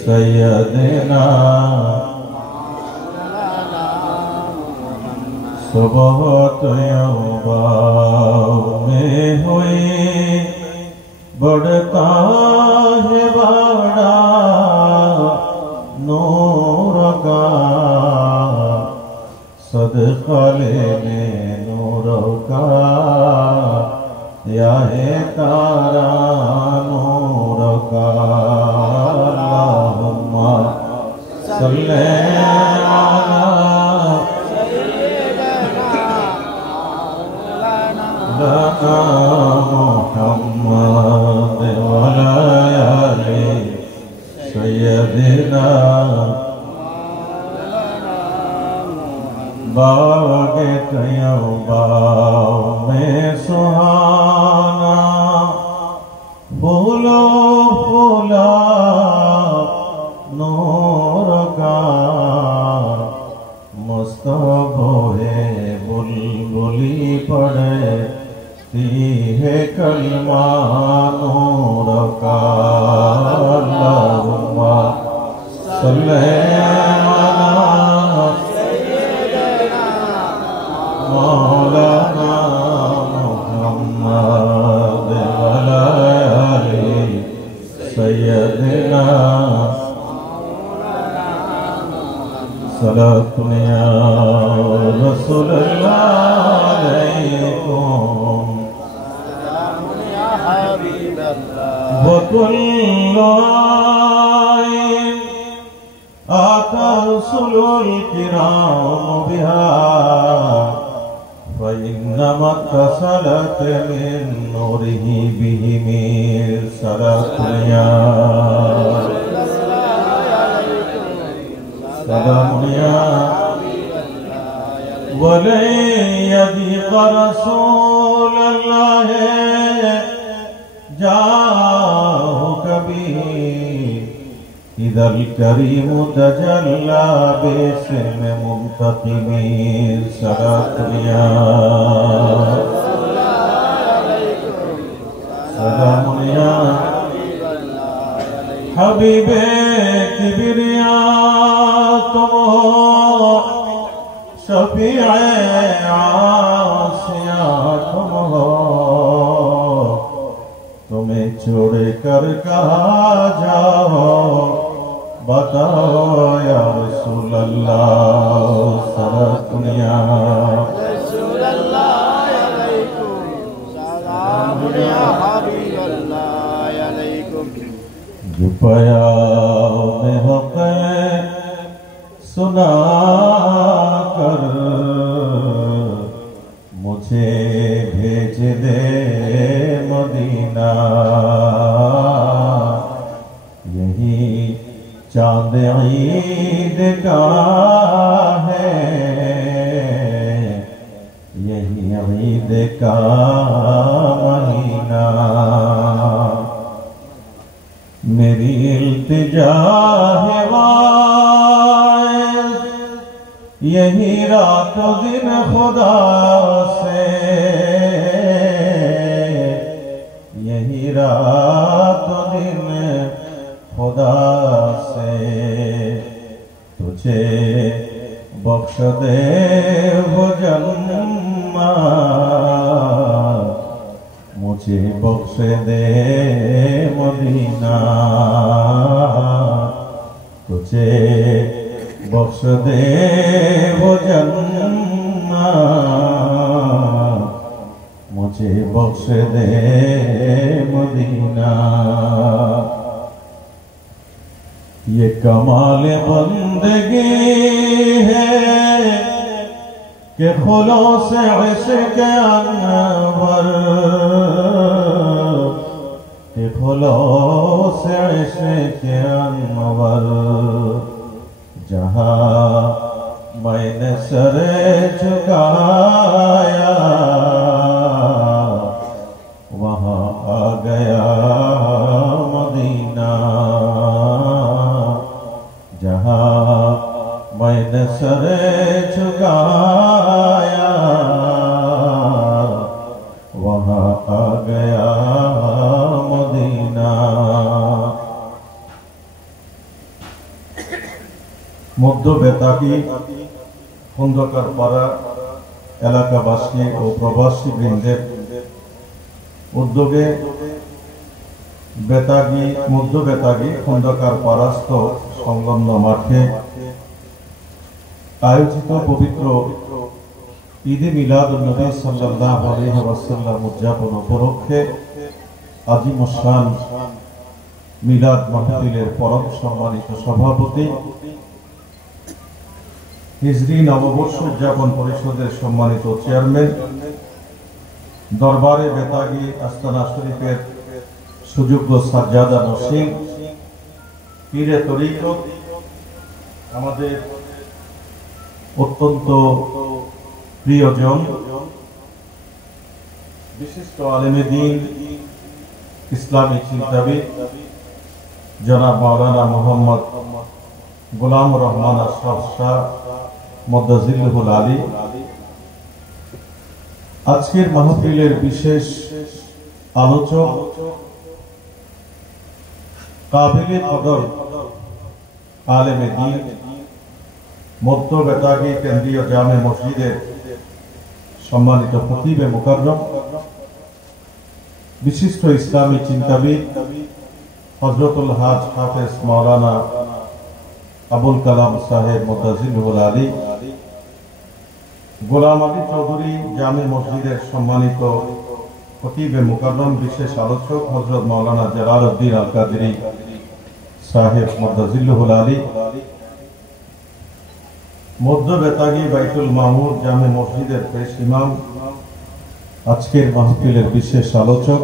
सैयदना सुबह तयबा में हुई बढ़ता है बड़ा नूर का सदका लेने नूर का या है तारा नूर का अल्लाहुम्मा सल्ले अला मुहम्मद व अला आलि सय्यदिना बागे तयबा में सुहाना फूलो फूला नूर का मुस्तफ़े बुलबुली पढ़ती है कलमा नूर का अल्लाहुम्मा सल्ले मौलाना मुहम्मद व अला आलि सय्यदिना सलातुन या रसूलल्लाह अलैकुम सलामुन या हबीबल्लाह व कुल्लु आइन आता रसूलुल किराम बिहा فإنما اتصلت من نوره بهم صلاة يا سلام يا ولن يضيق رسول الله جاءك به إذا الكريم تجلى باسم منتقم صلاة يا سلام يا حبيب كبرياء تم ہو شفیع عاصیہ تم ہو تمہیں چھوڑ کر کہا جاؤ بتاؤ یا رسول اللہ سرکنیا رسول اللہ علیکم سلام یا حبیب اللہ علیکم جو پیام حق سنا کر مجھے بھیج دے مدینہ یہی چاند عید کا ہے یہی عید کا مہینہ میری التجا ہے واعظ یہی رات و دن خدا سے یہی رات و دن خدا سے تجھے بخش دے وہ جنت مجھے بخش دے مدینہ تجھے بخش دے وہ جنت مجھے بخش دے مدینہ یہ کمال بندگی ہے کہ خلوص عشق انور کہ خلوص عشق انور جہاں میں نے سر جھکایا وہاں آ گیا مدینہ جہاں میں نے سر جھکایا وہاں آ گیا مدینہ মধ্য বেতাগী খন্দকার পাড়া এলাকাবাসী ও প্রবাসী বৃন্দের উদ্যোগে মধ্য বেতাগী খন্দকার পাড়াস্থ সংলগ্ন মাঠে আয়োজিত পবিত্র ঈদে মিলাদুন্নবী সাল্লাল্লাহু আলাইহি ওয়াসাল্লাম উদযাপন উপলক্ষে আজিমুশান মিলাদ মাহফিলের পরম সম্মানিত সভাপতি, হিজরি নববর্ষ উদযাপন পরিষদের সম্মানিত চেয়ারম্যান, দরবারে বেতাগী আস্তানা শরীফের সুযোগ্য সাজ্জাদা নসীম, পীরে তরিকত, আমাদের অত্যন্ত প্রিয়জন, বিশিষ্ট আলেমে দ্বীন, ইসলামী চিন্তাবিদ জনাব মাওলানা মোহাম্মদ গোলাম রহমান আশরাফ শাহ মুদ্দাজিল্লুহুল আলী, আজকের মাহফিলের বিশেষ আলোচক, কাবিলে কদর আলেমে দ্বীন, মধ্য বেতাগী কেন্দ্রীয় জামে মসজিদের সম্মানিত খতিবে মুকাররম, বিশিষ্ট ইসলামী চিন্তাবিদ হযরতুল হাজ হাফেজ মাওলানা আবুল কালাম সাহেব মুদ্দাজিল্লুহুল আলী, গোলাম আলী চৌধুরী জামে মসজিদের সম্মানিত খতিবে মুকাররম, বিশেষ আলোচক হযরত মাওলানা জালালউদ্দিন আল কাদেরী সাহেব মুদ্দাজিল্লুহুল আলী, মধ্য বেতাগী বাইতুল মামুর জামে মসজিদের পেশ ইমাম, আজকের মাহফিলের বিশেষ আলোচক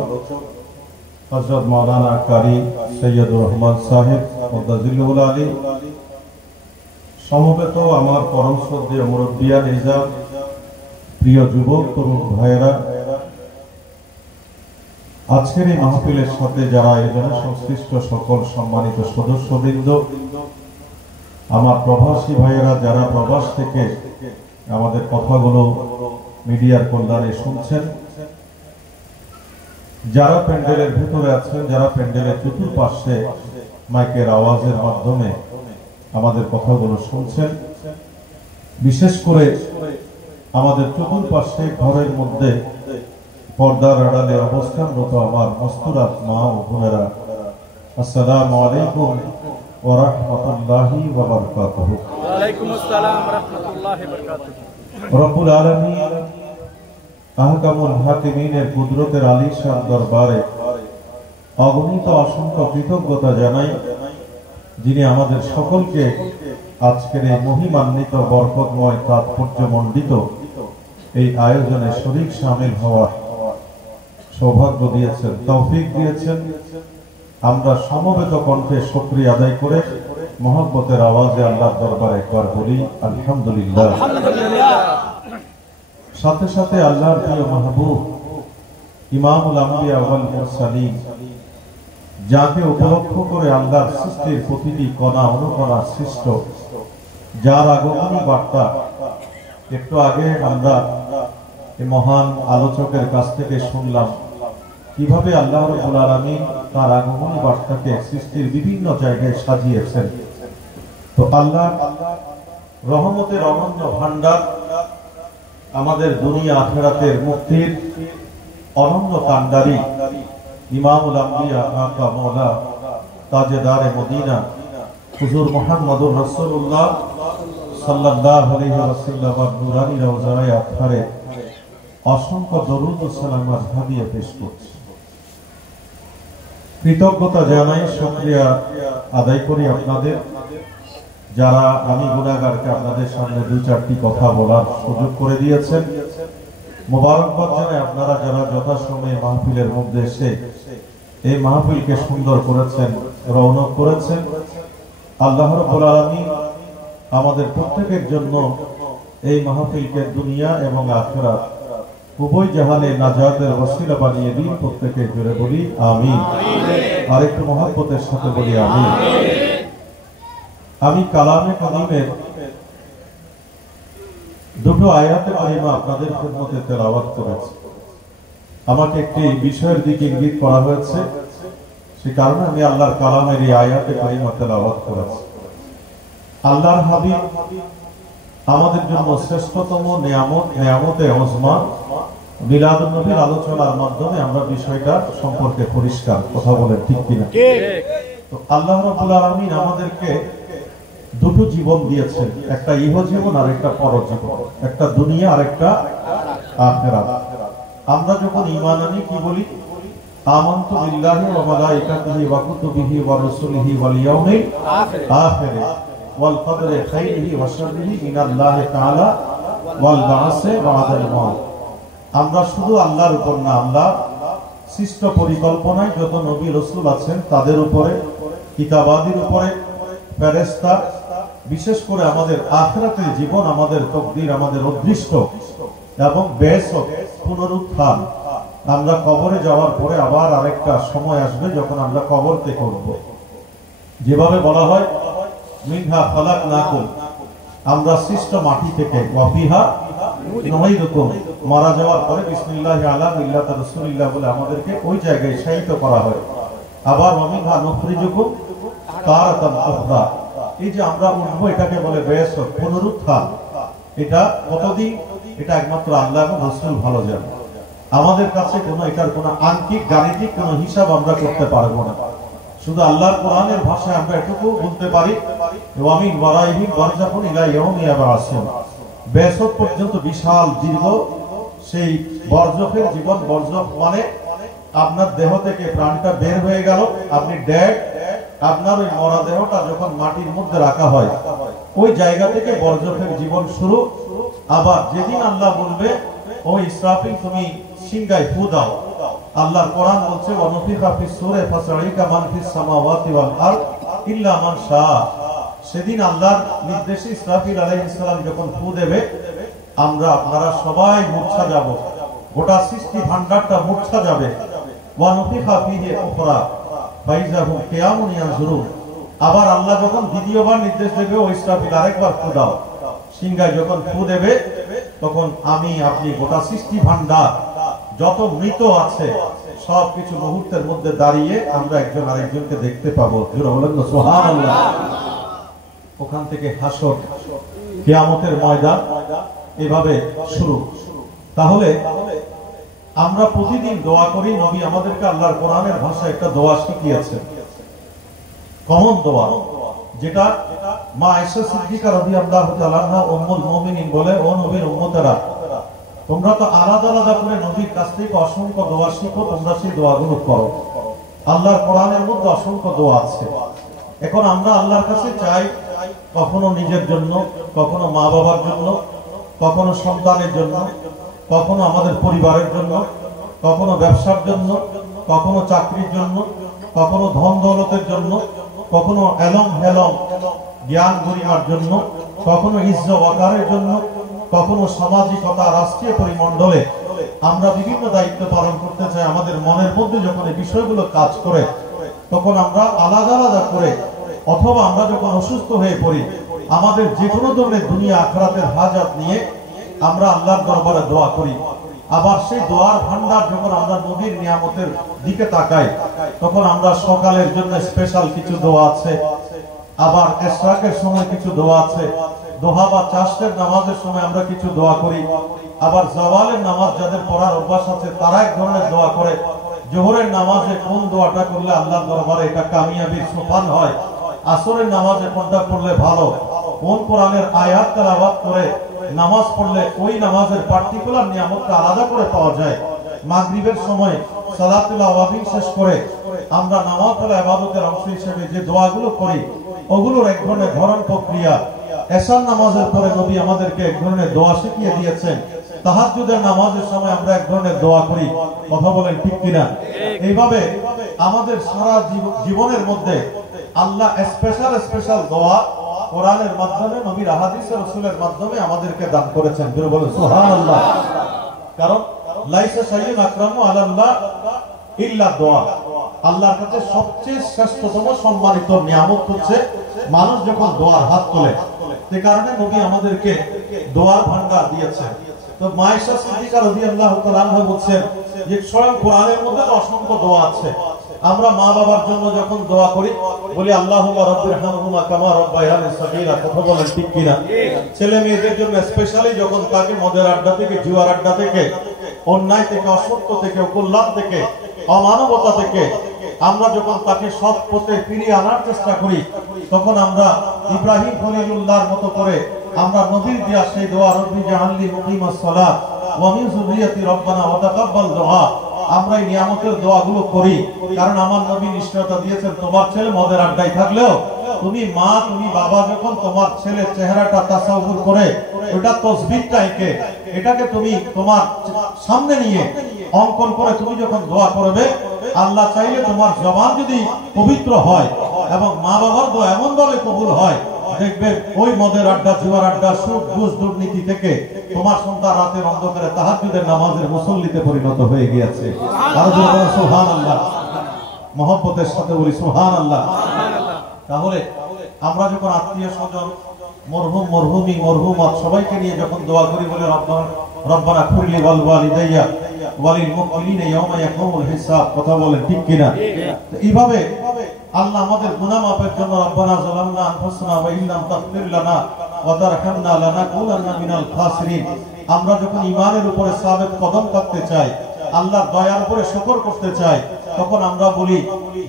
হযরত মাওলানা কারি সৈয়দুর রহমান সাহেব মুদ্দাজিল্লুহুল আলী, সমবেত আমার পরম শ্রদ্ধেয় মুরব্বিয়ান নিজাম, প্রিয় যুবক তরুণ ভাইয়েরা, আজকের এই মাহফিলের সাথে যারা আয়োজনে সংশ্লিষ্ট সকল সম্মানিত সদস্যবৃন্দ, আমার প্রবাসী ভাইয়েরা যারা প্রবাস থেকে আমাদের কথাগুলো মিডিয়ার কল্যাণে শুনছেন, যারা প্যান্ডেলের ভিতরে আছেন, যারা প্যান্ডেলের চতুর্পাশে মাইকের আওয়াজের মাধ্যমে আমাদের কথাগুলো শুনছেন, বিশেষ করে আমাদের চতুর্পাশে ঘরের মধ্যে পর্দার আড়ালে অবস্থানরত আমার মস্তুরাত মা ও বোনেরা, আসসালামু আলাইকুম ওয়া রাহমাতুল্লাহি ওয়া বারাকাতুহু। ওয়া আলাইকুম আসসালাম ওয়া রাহমাতুল্লাহি ওয়া বারাকাতুহু। রব্বুল আলামিন আহকামুল হাকিমিনের কুদরতের আলিশান দরবারে অগণিত অসংখ্য কৃতজ্ঞতা জানাই, যিনি আমাদের সকলকে আজকের এই মহিমান্বিত বরকতময় তাৎপর্যমণ্ডিত এই আয়োজনে শরীক শামিল হওয়ার সৌভাগ্য দিয়েছেন, তৌফিক দিয়েছেন। আমরা সমবেত কণ্ঠে শুকরিয়া আদায় করে মহব্বতের আওয়াজে আল্লাহর দরবারে একবার বলি আলহামদুলিল্লাহ। সাথে সাথে আল্লাহর প্রিয় মাহবুব ইমামুল আম্বিয়া ওয়াল মুরসালিন, যাকে উপলক্ষ করে আল্লাহর সৃষ্টির প্রতিটি কণা অনুকণা সৃষ্ট, যার আগমনী বার্তা একটু আগে আমরা এই মহান আলোচকের কাছ থেকে শুনলাম, কিভাবে আল্লাহ রাব্বুল আলামিন তার আগমনী বার্তাকে সৃষ্টির বিভিন্ন জায়গায় সাজিয়েছেন। তো আল্লাহ রহমতের অনন্য ভান্ডার, আমাদের দুনিয়া আখিরাতের মুক্তির অনন্য কান্ডারি ইমামুল আম্বিয়া আকা মওলা তাজেদারে মদিনা হুজুর মুহাম্মদুর রাসূলুল্লাহ সাল্লাল্লাহু আলাইহি ওয়াসাল্লামের নূরানী রওজায়ে আতহারে অসংখ্য দরুদ ও সালামের হাদিয়া পেশ করছি। কৃতজ্ঞতা জানাই, শুকরিয়া আদায় করি আপনাদের, যারা আমি গুনাহগারকে আপনাদের সামনে দুই চারটি কথা বলার সুযোগ করে দিয়েছেন। মোবারকবাদ জানাই আপনারা যারা যথাসময়ে মাহফিলের মধ্যে এসে এই মাহফিলকে সুন্দর করেছেন, রৌনক করেছেন। আল্লাহ রাব্বুল আলামিন আমাদের প্রত্যেকের জন্য এই মাহফিলকে দুনিয়া এবং আখিরাত উভয় জাহানে নাজাতের ওসিলা বানিয়ে দিন। প্রত্যেকে জোরে বলি আমিন। আর একটু মহব্বতের সাথে বলি আমিন। আমি কালামে কারিমের দুটো আয়াতে কারিমা আপনাদের খিদমতে তেলাওয়াত করেছি। আমাকে একটি বিষয়ের দিকে ইঙ্গিত করা হয়েছে, সে কারণে আমি আল্লাহর কালামের এই আয়াতে কারিমা তেলাওয়াত করেছি। আল্লাহর হাবিব আমাদের জন্য শ্রেষ্ঠতম নিয়ামত, নিয়ামতে ওজমা মিলাদুন নবীর আলোচনার মাধ্যমে আমরা বিষয়টা সম্পর্কে পরিষ্কার কথা বলে, ঠিক কিনা? তো আল্লাহ রাব্বুল আলামিন আমাদেরকে দুটো জীবন দিয়েছেন, একটা ইহ জীবন আর একটা পরজীবন, একটা দুনিয়া আর একটা আখিরাত। আমরা যখন ঈমান আনি কি বলি? আমানতু বিল্লাহি ওয়া মালাইকাতিহি ওয়া কুতুবিহি ওয়া রাসূলিহি ওয়াল ইয়াউমিল আখির ওয়াল কদরি খাইরিহি ওয়া শাররিহি মিনাল্লাহি তাআলা ওয়াল বা'সি বা'দাল মাউত। আমরা শুধু আল্লাহর উপর না, আল্লাহ সৃষ্ট পরিকল্পনায় যত নবী রাসূল আছেন তাদের উপরে, কিতাবাদির উপরে, ফেরেশতা, বিশেষ করে আমাদের আখিরাতের জীবন, আমাদের তাকদীর, আমাদের অদৃষ্ট এবং বেহেশত, পুনরুত্থান। আমরা কবরে যাওয়ার পরে আবার আরেকটা সময় আসবে যখন আমরা কবর থেকে উঠব। যেভাবে বলা হয় মিনহা খালাকনাকুম, আমরা সৃষ্ট মাটি থেকে, ওয়া ফিহা নুঈদুকুম, মারা যাওয়ার পরে বিসমিল্লাহি আলা মিল্লাতি রাসূলিল্লাহ বলে আমাদেরকে ওই জায়গায় শায়িত করা হয়। আবার ওয়া মিনহা নুখরিজুকুম তারাতান উখরা, এই যে আমরা উঠবো এটাকে বলে বেহেশত, পুনরুত্থান। এটা কতদিন? এটা একমাত্র আল্লাহ এবং রাসূল ভালো জানেন। আমাদের কাছে এটার কোনো আঙ্কিক গাণিতিক কোনো হিসাব আমরা করতে পারবো না। শুধু আল্লাহর কোরআনের ভাষায় আমরা এটুকু বলতে পারি, ওয়া মিন ওয়ারাইহিম বারযাখুন ইলা ইয়াউমি ইয়াবআসুন, বেহেশত পর্যন্ত বিশাল দীর্ঘ সেই বরজখের জীবন। বরজখ মানে আপনার দেহ থেকে প্রাণটা বের হয়ে গেল, আপনি ডেড, আপনার ওই মরা দেহটা যখন মাটির মধ্যে রাখা হয় ওই জায়গা থেকে বরজখের জীবন শুরু। আবার যেদিন আল্লাহ বলবে ও ইসরাফিল তুমি সিংগায় ফু দাও, আল্লাহর কোরআন বলছে ওয়ানুফিখা ফিস সূরি ফাসাইকা মান ফিস সামাওয়াতি ওয়াল আরদ ইল্লা মান শাআ। সেদিন আল্লাহর নির্দেশে ইসরাফিল আলাইহিস সালাম যখন ফু দেবে, আমরা আপনারা সবাই মূর্ছা যাব, গোটা সৃষ্টি ভান্ডারটা মূর্ছা যাবে। ওয়ানুফিখা ফিহি উখরা ফাইজাহুম কিয়ামুন ইয়ানজুরুন, আবার আল্লাহ যখন দ্বিতীয়বার নির্দেশ দেবে ও ইসরাফিল আরেকবার ফু দাও, সিংহায় যখন ফু দেবে তখন আমি আপনি গোটা সৃষ্টি ভান্ডার যত মৃত আছে সবকিছু মুহূর্তের মধ্যে দাঁড়িয়ে আমরা একজন আরেকজনকে দেখতে পাবো। সুবহানাল্লাহ। ওখান থেকে হাসর, কিয়ামতের ময়দান, এভাবে শুরু। তাহলে আমরা প্রতিদিন দোয়া করি, নবী আমাদেরকে আল্লাহর কোরআনের ভাষায় একটা দোয়া শিখিয়েছেন, কমন দোয়া, যেটা মা আয়েশা সিদ্দিকা রাদিয়াল্লাহু তাআলা আনহা উম্মুল মুমিনিন বলে, ও নবীর উম্মতেরা তোমরা তো আলাদা আলাদা করে নবীর কাছ থেকে অসংখ্য দোয়া শিখো, তোমরা সেই দোয়াগুলো করো। আল্লাহর কোরআনের মধ্যে অসংখ্য দোয়া আছে। এখন আমরা আল্লাহর কাছে চাই কখনো নিজের জন্য, কখনো মা বাবার জন্য, কখনো সন্তানের জন্য, কখনো আমাদের পরিবারের জন্য, কখনো ব্যবসার জন্য, কখনো চাকরির জন্য, কখনো ধন দৌলতের জন্য, কখনো এলম হেলম জ্ঞান গরিমার জন্য, কখনো ইজ্জত ওয়াকারের জন্য, কখনো সামাজিকতা, রাষ্ট্রীয় পরিমণ্ডলে আমরা বিভিন্ন দায়িত্ব পালন করতে চাই। আমাদের মনের মধ্যে যখন এই বিষয়গুলো কাজ করে তখন আমরা আলাদা আলাদা করে, অথবা আমরা যখন অসুস্থ হয়ে পড়ি, আমাদের যে কোনো ধরনের দুনিয়া আখিরাতের হাজাত নিয়ে আমরা আল্লাহর দরবারে দোয়া করি। আবার সেই দোয়ার ভান্ডার যখন আমরা নবীর নিয়ামতের দিকে তাকাই তখন আমরা সকালের জন্য স্পেশাল কিছু দোয়া আছে, আবার ইশরাকের সময় কিছু দোয়া আছে, দোহা বা চাষের নামাজের সময় আমরা কিছু দোয়া করি, আবার জাওয়ালের নামাজ যাদের পড়ার অভ্যাস আছে তারা এক ধরনের দোয়া করে। জোহরের নামাজে কোন দোয়াটা করলে আল্লাহর দরবারে এটা কামিয়াবির সোপান হয়, আসরের নামাজে কোনটা পড়লে ভালো, কোন কোরআনের আয়াত তেলাওয়াত করে নামাজ পড়লে ওই নামাজের পার্টিকুলার নিয়ামতটা আলাদা করে পাওয়া যায়। মাগরিবের সময় সালাতুল আওয়াবিন শেষ করে আমরা নামাজের ইবাদতের অংশ হিসেবে যে দোয়াগুলো করি ওগুলোর এক ধরনের ধরন প্রক্রিয়া। এশার নামাজের পরে নবী আমাদেরকে এক ধরনের দোয়া শিখিয়ে দিয়েছেন। তাহাজ্জুদের নামাজের সময় আমরা এক ধরনের দোয়া করি, কথা বলেন ঠিক কিনা? এইভাবে আমাদের সারা জীবনের মধ্যে আল্লাহ স্পেশাল স্পেশাল দোয়া কোরআনের মাধ্যমে, নবীর হাদিসে রাসূলের মাধ্যমে আমাদেরকে দান করেছেন। জোরে বলেন সুবহানাল্লাহ। কারণ লাইসা শাইউন আকরামু আলাল্লাহ ইল্লা দোয়া, আল্লাহর কাছে সবচেয়ে শ্রেষ্ঠতম সম্মানিত নিয়ামত হচ্ছে মানুষ যখন দোয়ার হাত তোলে। সে কারণে নবী আমাদেরকে দোয়ার ভান্ডার দিয়েছেন। তো মা আয়েশা সিদ্দিকা রাদিয়াল্লাহু তাআলা আনহা বলছেন যে স্বয়ং কোরআনের মধ্যে অসংখ্য দোয়া আছে, আমরা মা বাবার জন্য যখন দোয়া করি বলি আল্লাহুম্মা রাব্বিরহামহুমা কামা রাব্বায়ানি সগীরা, কথা বলেন ঠিক কিনা? ছেলে মেয়েদের জন্য স্পেশালি যখন তাকে মদের আড্ডা থেকে, জুয়ার আড্ডা থেকে, অন্যায় থেকে, অসত্য থেকে, অকল্যাণ থেকে, অমানবতা থেকে আমরা যখন তাকে সৎ পথে ফিরিয়ে আনার চেষ্টা করি, তখন আমরা ইব্রাহিম খলিলুল্লাহর মতো করে আমরা নবীর দেয়া সেই দোয়া, রব্বি জাআলনি মুকিমাস সালাত ওয়া মিন যুররিয়াতি রব্বানা ওয়া তাকাব্বাল দুআ, আমরা এই নিয়ামতের দোয়াগুলো করি। কারণ আমার নবী নিশ্চয়তা দিয়েছেন, তোমার ছেলে মদের আড্ডায় থাকলেও তুমি মা, তুমি বাবা যখন তোমার ছেলের চেহারাটা তাসাউর করে ওটা তসবিহটা এঁকে এটাকে তুমি তোমার সামনে নিয়ে অঙ্কন করে তুমি যখন দোয়া করবে, আল্লাহ চাইলে তোমার জবান যদি পবিত্র হয় এবং মা বাবার দোয়া এমন ভাবে কবুল হয়, দেখবে ওই মদের আড্ডা, জুয়ার আড্ডা, সুদ ঘুষ দুর্নীতি থেকে তোমার সন্তান রাতের অন্ধকারে তাহাজ্জুদের নামাজের মুসল্লিতে পরিণত হয়ে গিয়েছে। আর যদি বলো সুবহানাল্লাহ, মহব্বতের সাথে বলি সুবহানাল্লাহ। তাহলে আমরা যখন আত্মীয় স্বজন, মরহুম, মরহুমি, মরহুমাত সবাইকে নিয়ে যখন দোয়া করি, বলে রব্বানা কুল্লি ওয়াল ওয়ালিদাইয়া ওয়ালিল মুমিনিনা ইয়াওমা ইয়াকুমুল হিসাব, কথা বলেন ঠিক কিনা? এইভাবে আল্লাহ আমাদের গুনাহ মাফের জন্য রব্বানা যালামনা আনফুসানা ওয়া ইল্লাম তাগফির লানা ওয়া তারহামনা লানাকুনান্না মিনাল খাসিরিন, আমরা যখন ঈমানের উপরে সাবিত কদম থাকতে চাই, আল্লাহর দয়ার উপরে শুকর করতে চাই, তখন আমরা বলি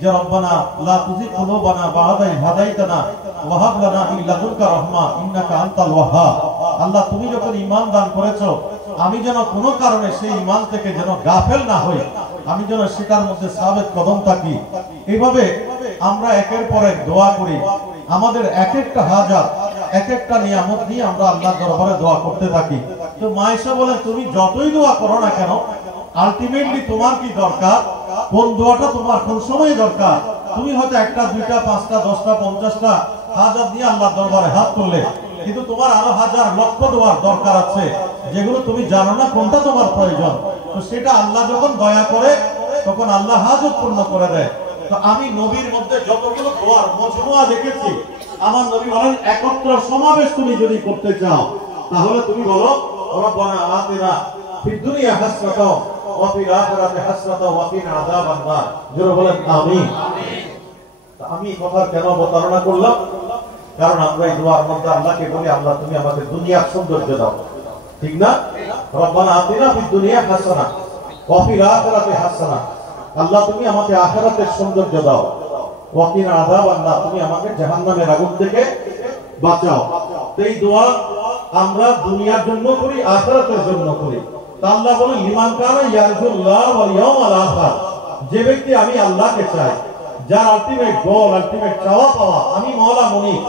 যে রব্বানা লা তুযিগ কুলুবানা বা'দা ইয হাদাইতানা ওয়া হাব লানা মিন লাদুনকা রাহমা ইন্নাকা আনতাল ওয়াহ্হাব, আল্লাহ তুমি যখন ঈমান দান করেছো, আমি যেন কোনো কারণে সেই ঈমান থেকে যেন গাফেল না হই, আমি যেন সেটার মধ্যে সাবিত কদম থাকি। এইভাবে আমরা একের পর এক দোয়া করি, আমাদের এক একটা হাজাত, এক একটা নিয়ামত নিয়ে আমরা আল্লাহর দরবারে দোয়া করতে থাকি। তো মা এসে বলেন, তুমি যতই দোয়া করো না কেন, আলটিমেটলি তোমার কি দরকার, কোন দোয়াটা তোমার কোন সময় দরকার? তুমি হয়তো একটা, দুইটা, পাঁচটা, 10টা, 50টা হাজাত নিয়ে আল্লাহর দরবারে হাত তুললে, কিন্তু তোমার আরো হাজার লক্ষ দোয়ার দরকার আছে যেগুলো তুমি জানো না কোনটা তোমার প্রয়োজন। তো সেটা আল্লাহ যখন দয়া করে তখন আল্লাহ হাজত পূর্ণ করে দেয়। তো আমি নবীর মধ্যে যতগুলো দোয়ার মজমুয়া দেখেছি, আমার নবী বলেন একত্র সমাবেশ তুমি যদি করতে চাও, তাহলে তুমি বলো রব্বানা আতিনা ফিদ দুনিয়া হাসনাতাও ওয়া ফিল আখিরাতি হাসনাতাও ওয়া কিনা আযাবান নার, জোরে বলেন আমিন। আমি কথা কেন অবতারণা করলাম? কারণ আমরা এই দোয়ার মধ্যে আল্লাহকে বলি, আল্লাহ তুমি আমাকে দুনিয়ার সৌন্দর্য দাও, ঠিক না? রব্বানা আতিনা ফিদ দুনিয়া হাসানা ওয়া ফিল আখিরাতি হাসানা, আল্লাহ তুমি আমাকে আখিরাতের সৌন্দর্য দাও, ওয়া কিনা আযাবান নার, তুমি আমাকে জাহান্নামের আগুন থেকে বাঁচাও। এই দোয়া আমরা দুনিয়ার জন্য করি, আখিরাতের জন্য করি। আল্লাহ বলেন লিমান কানা ইয়ারজুল্লাহ ওয়াল ইয়াউমাল আখির, যে ব্যক্তি আমি আল্লাহকে চাই, যার আলটিমেট গোল, আলটিমেট চাওয়া পাওয়া আমি মওলা মুনিব,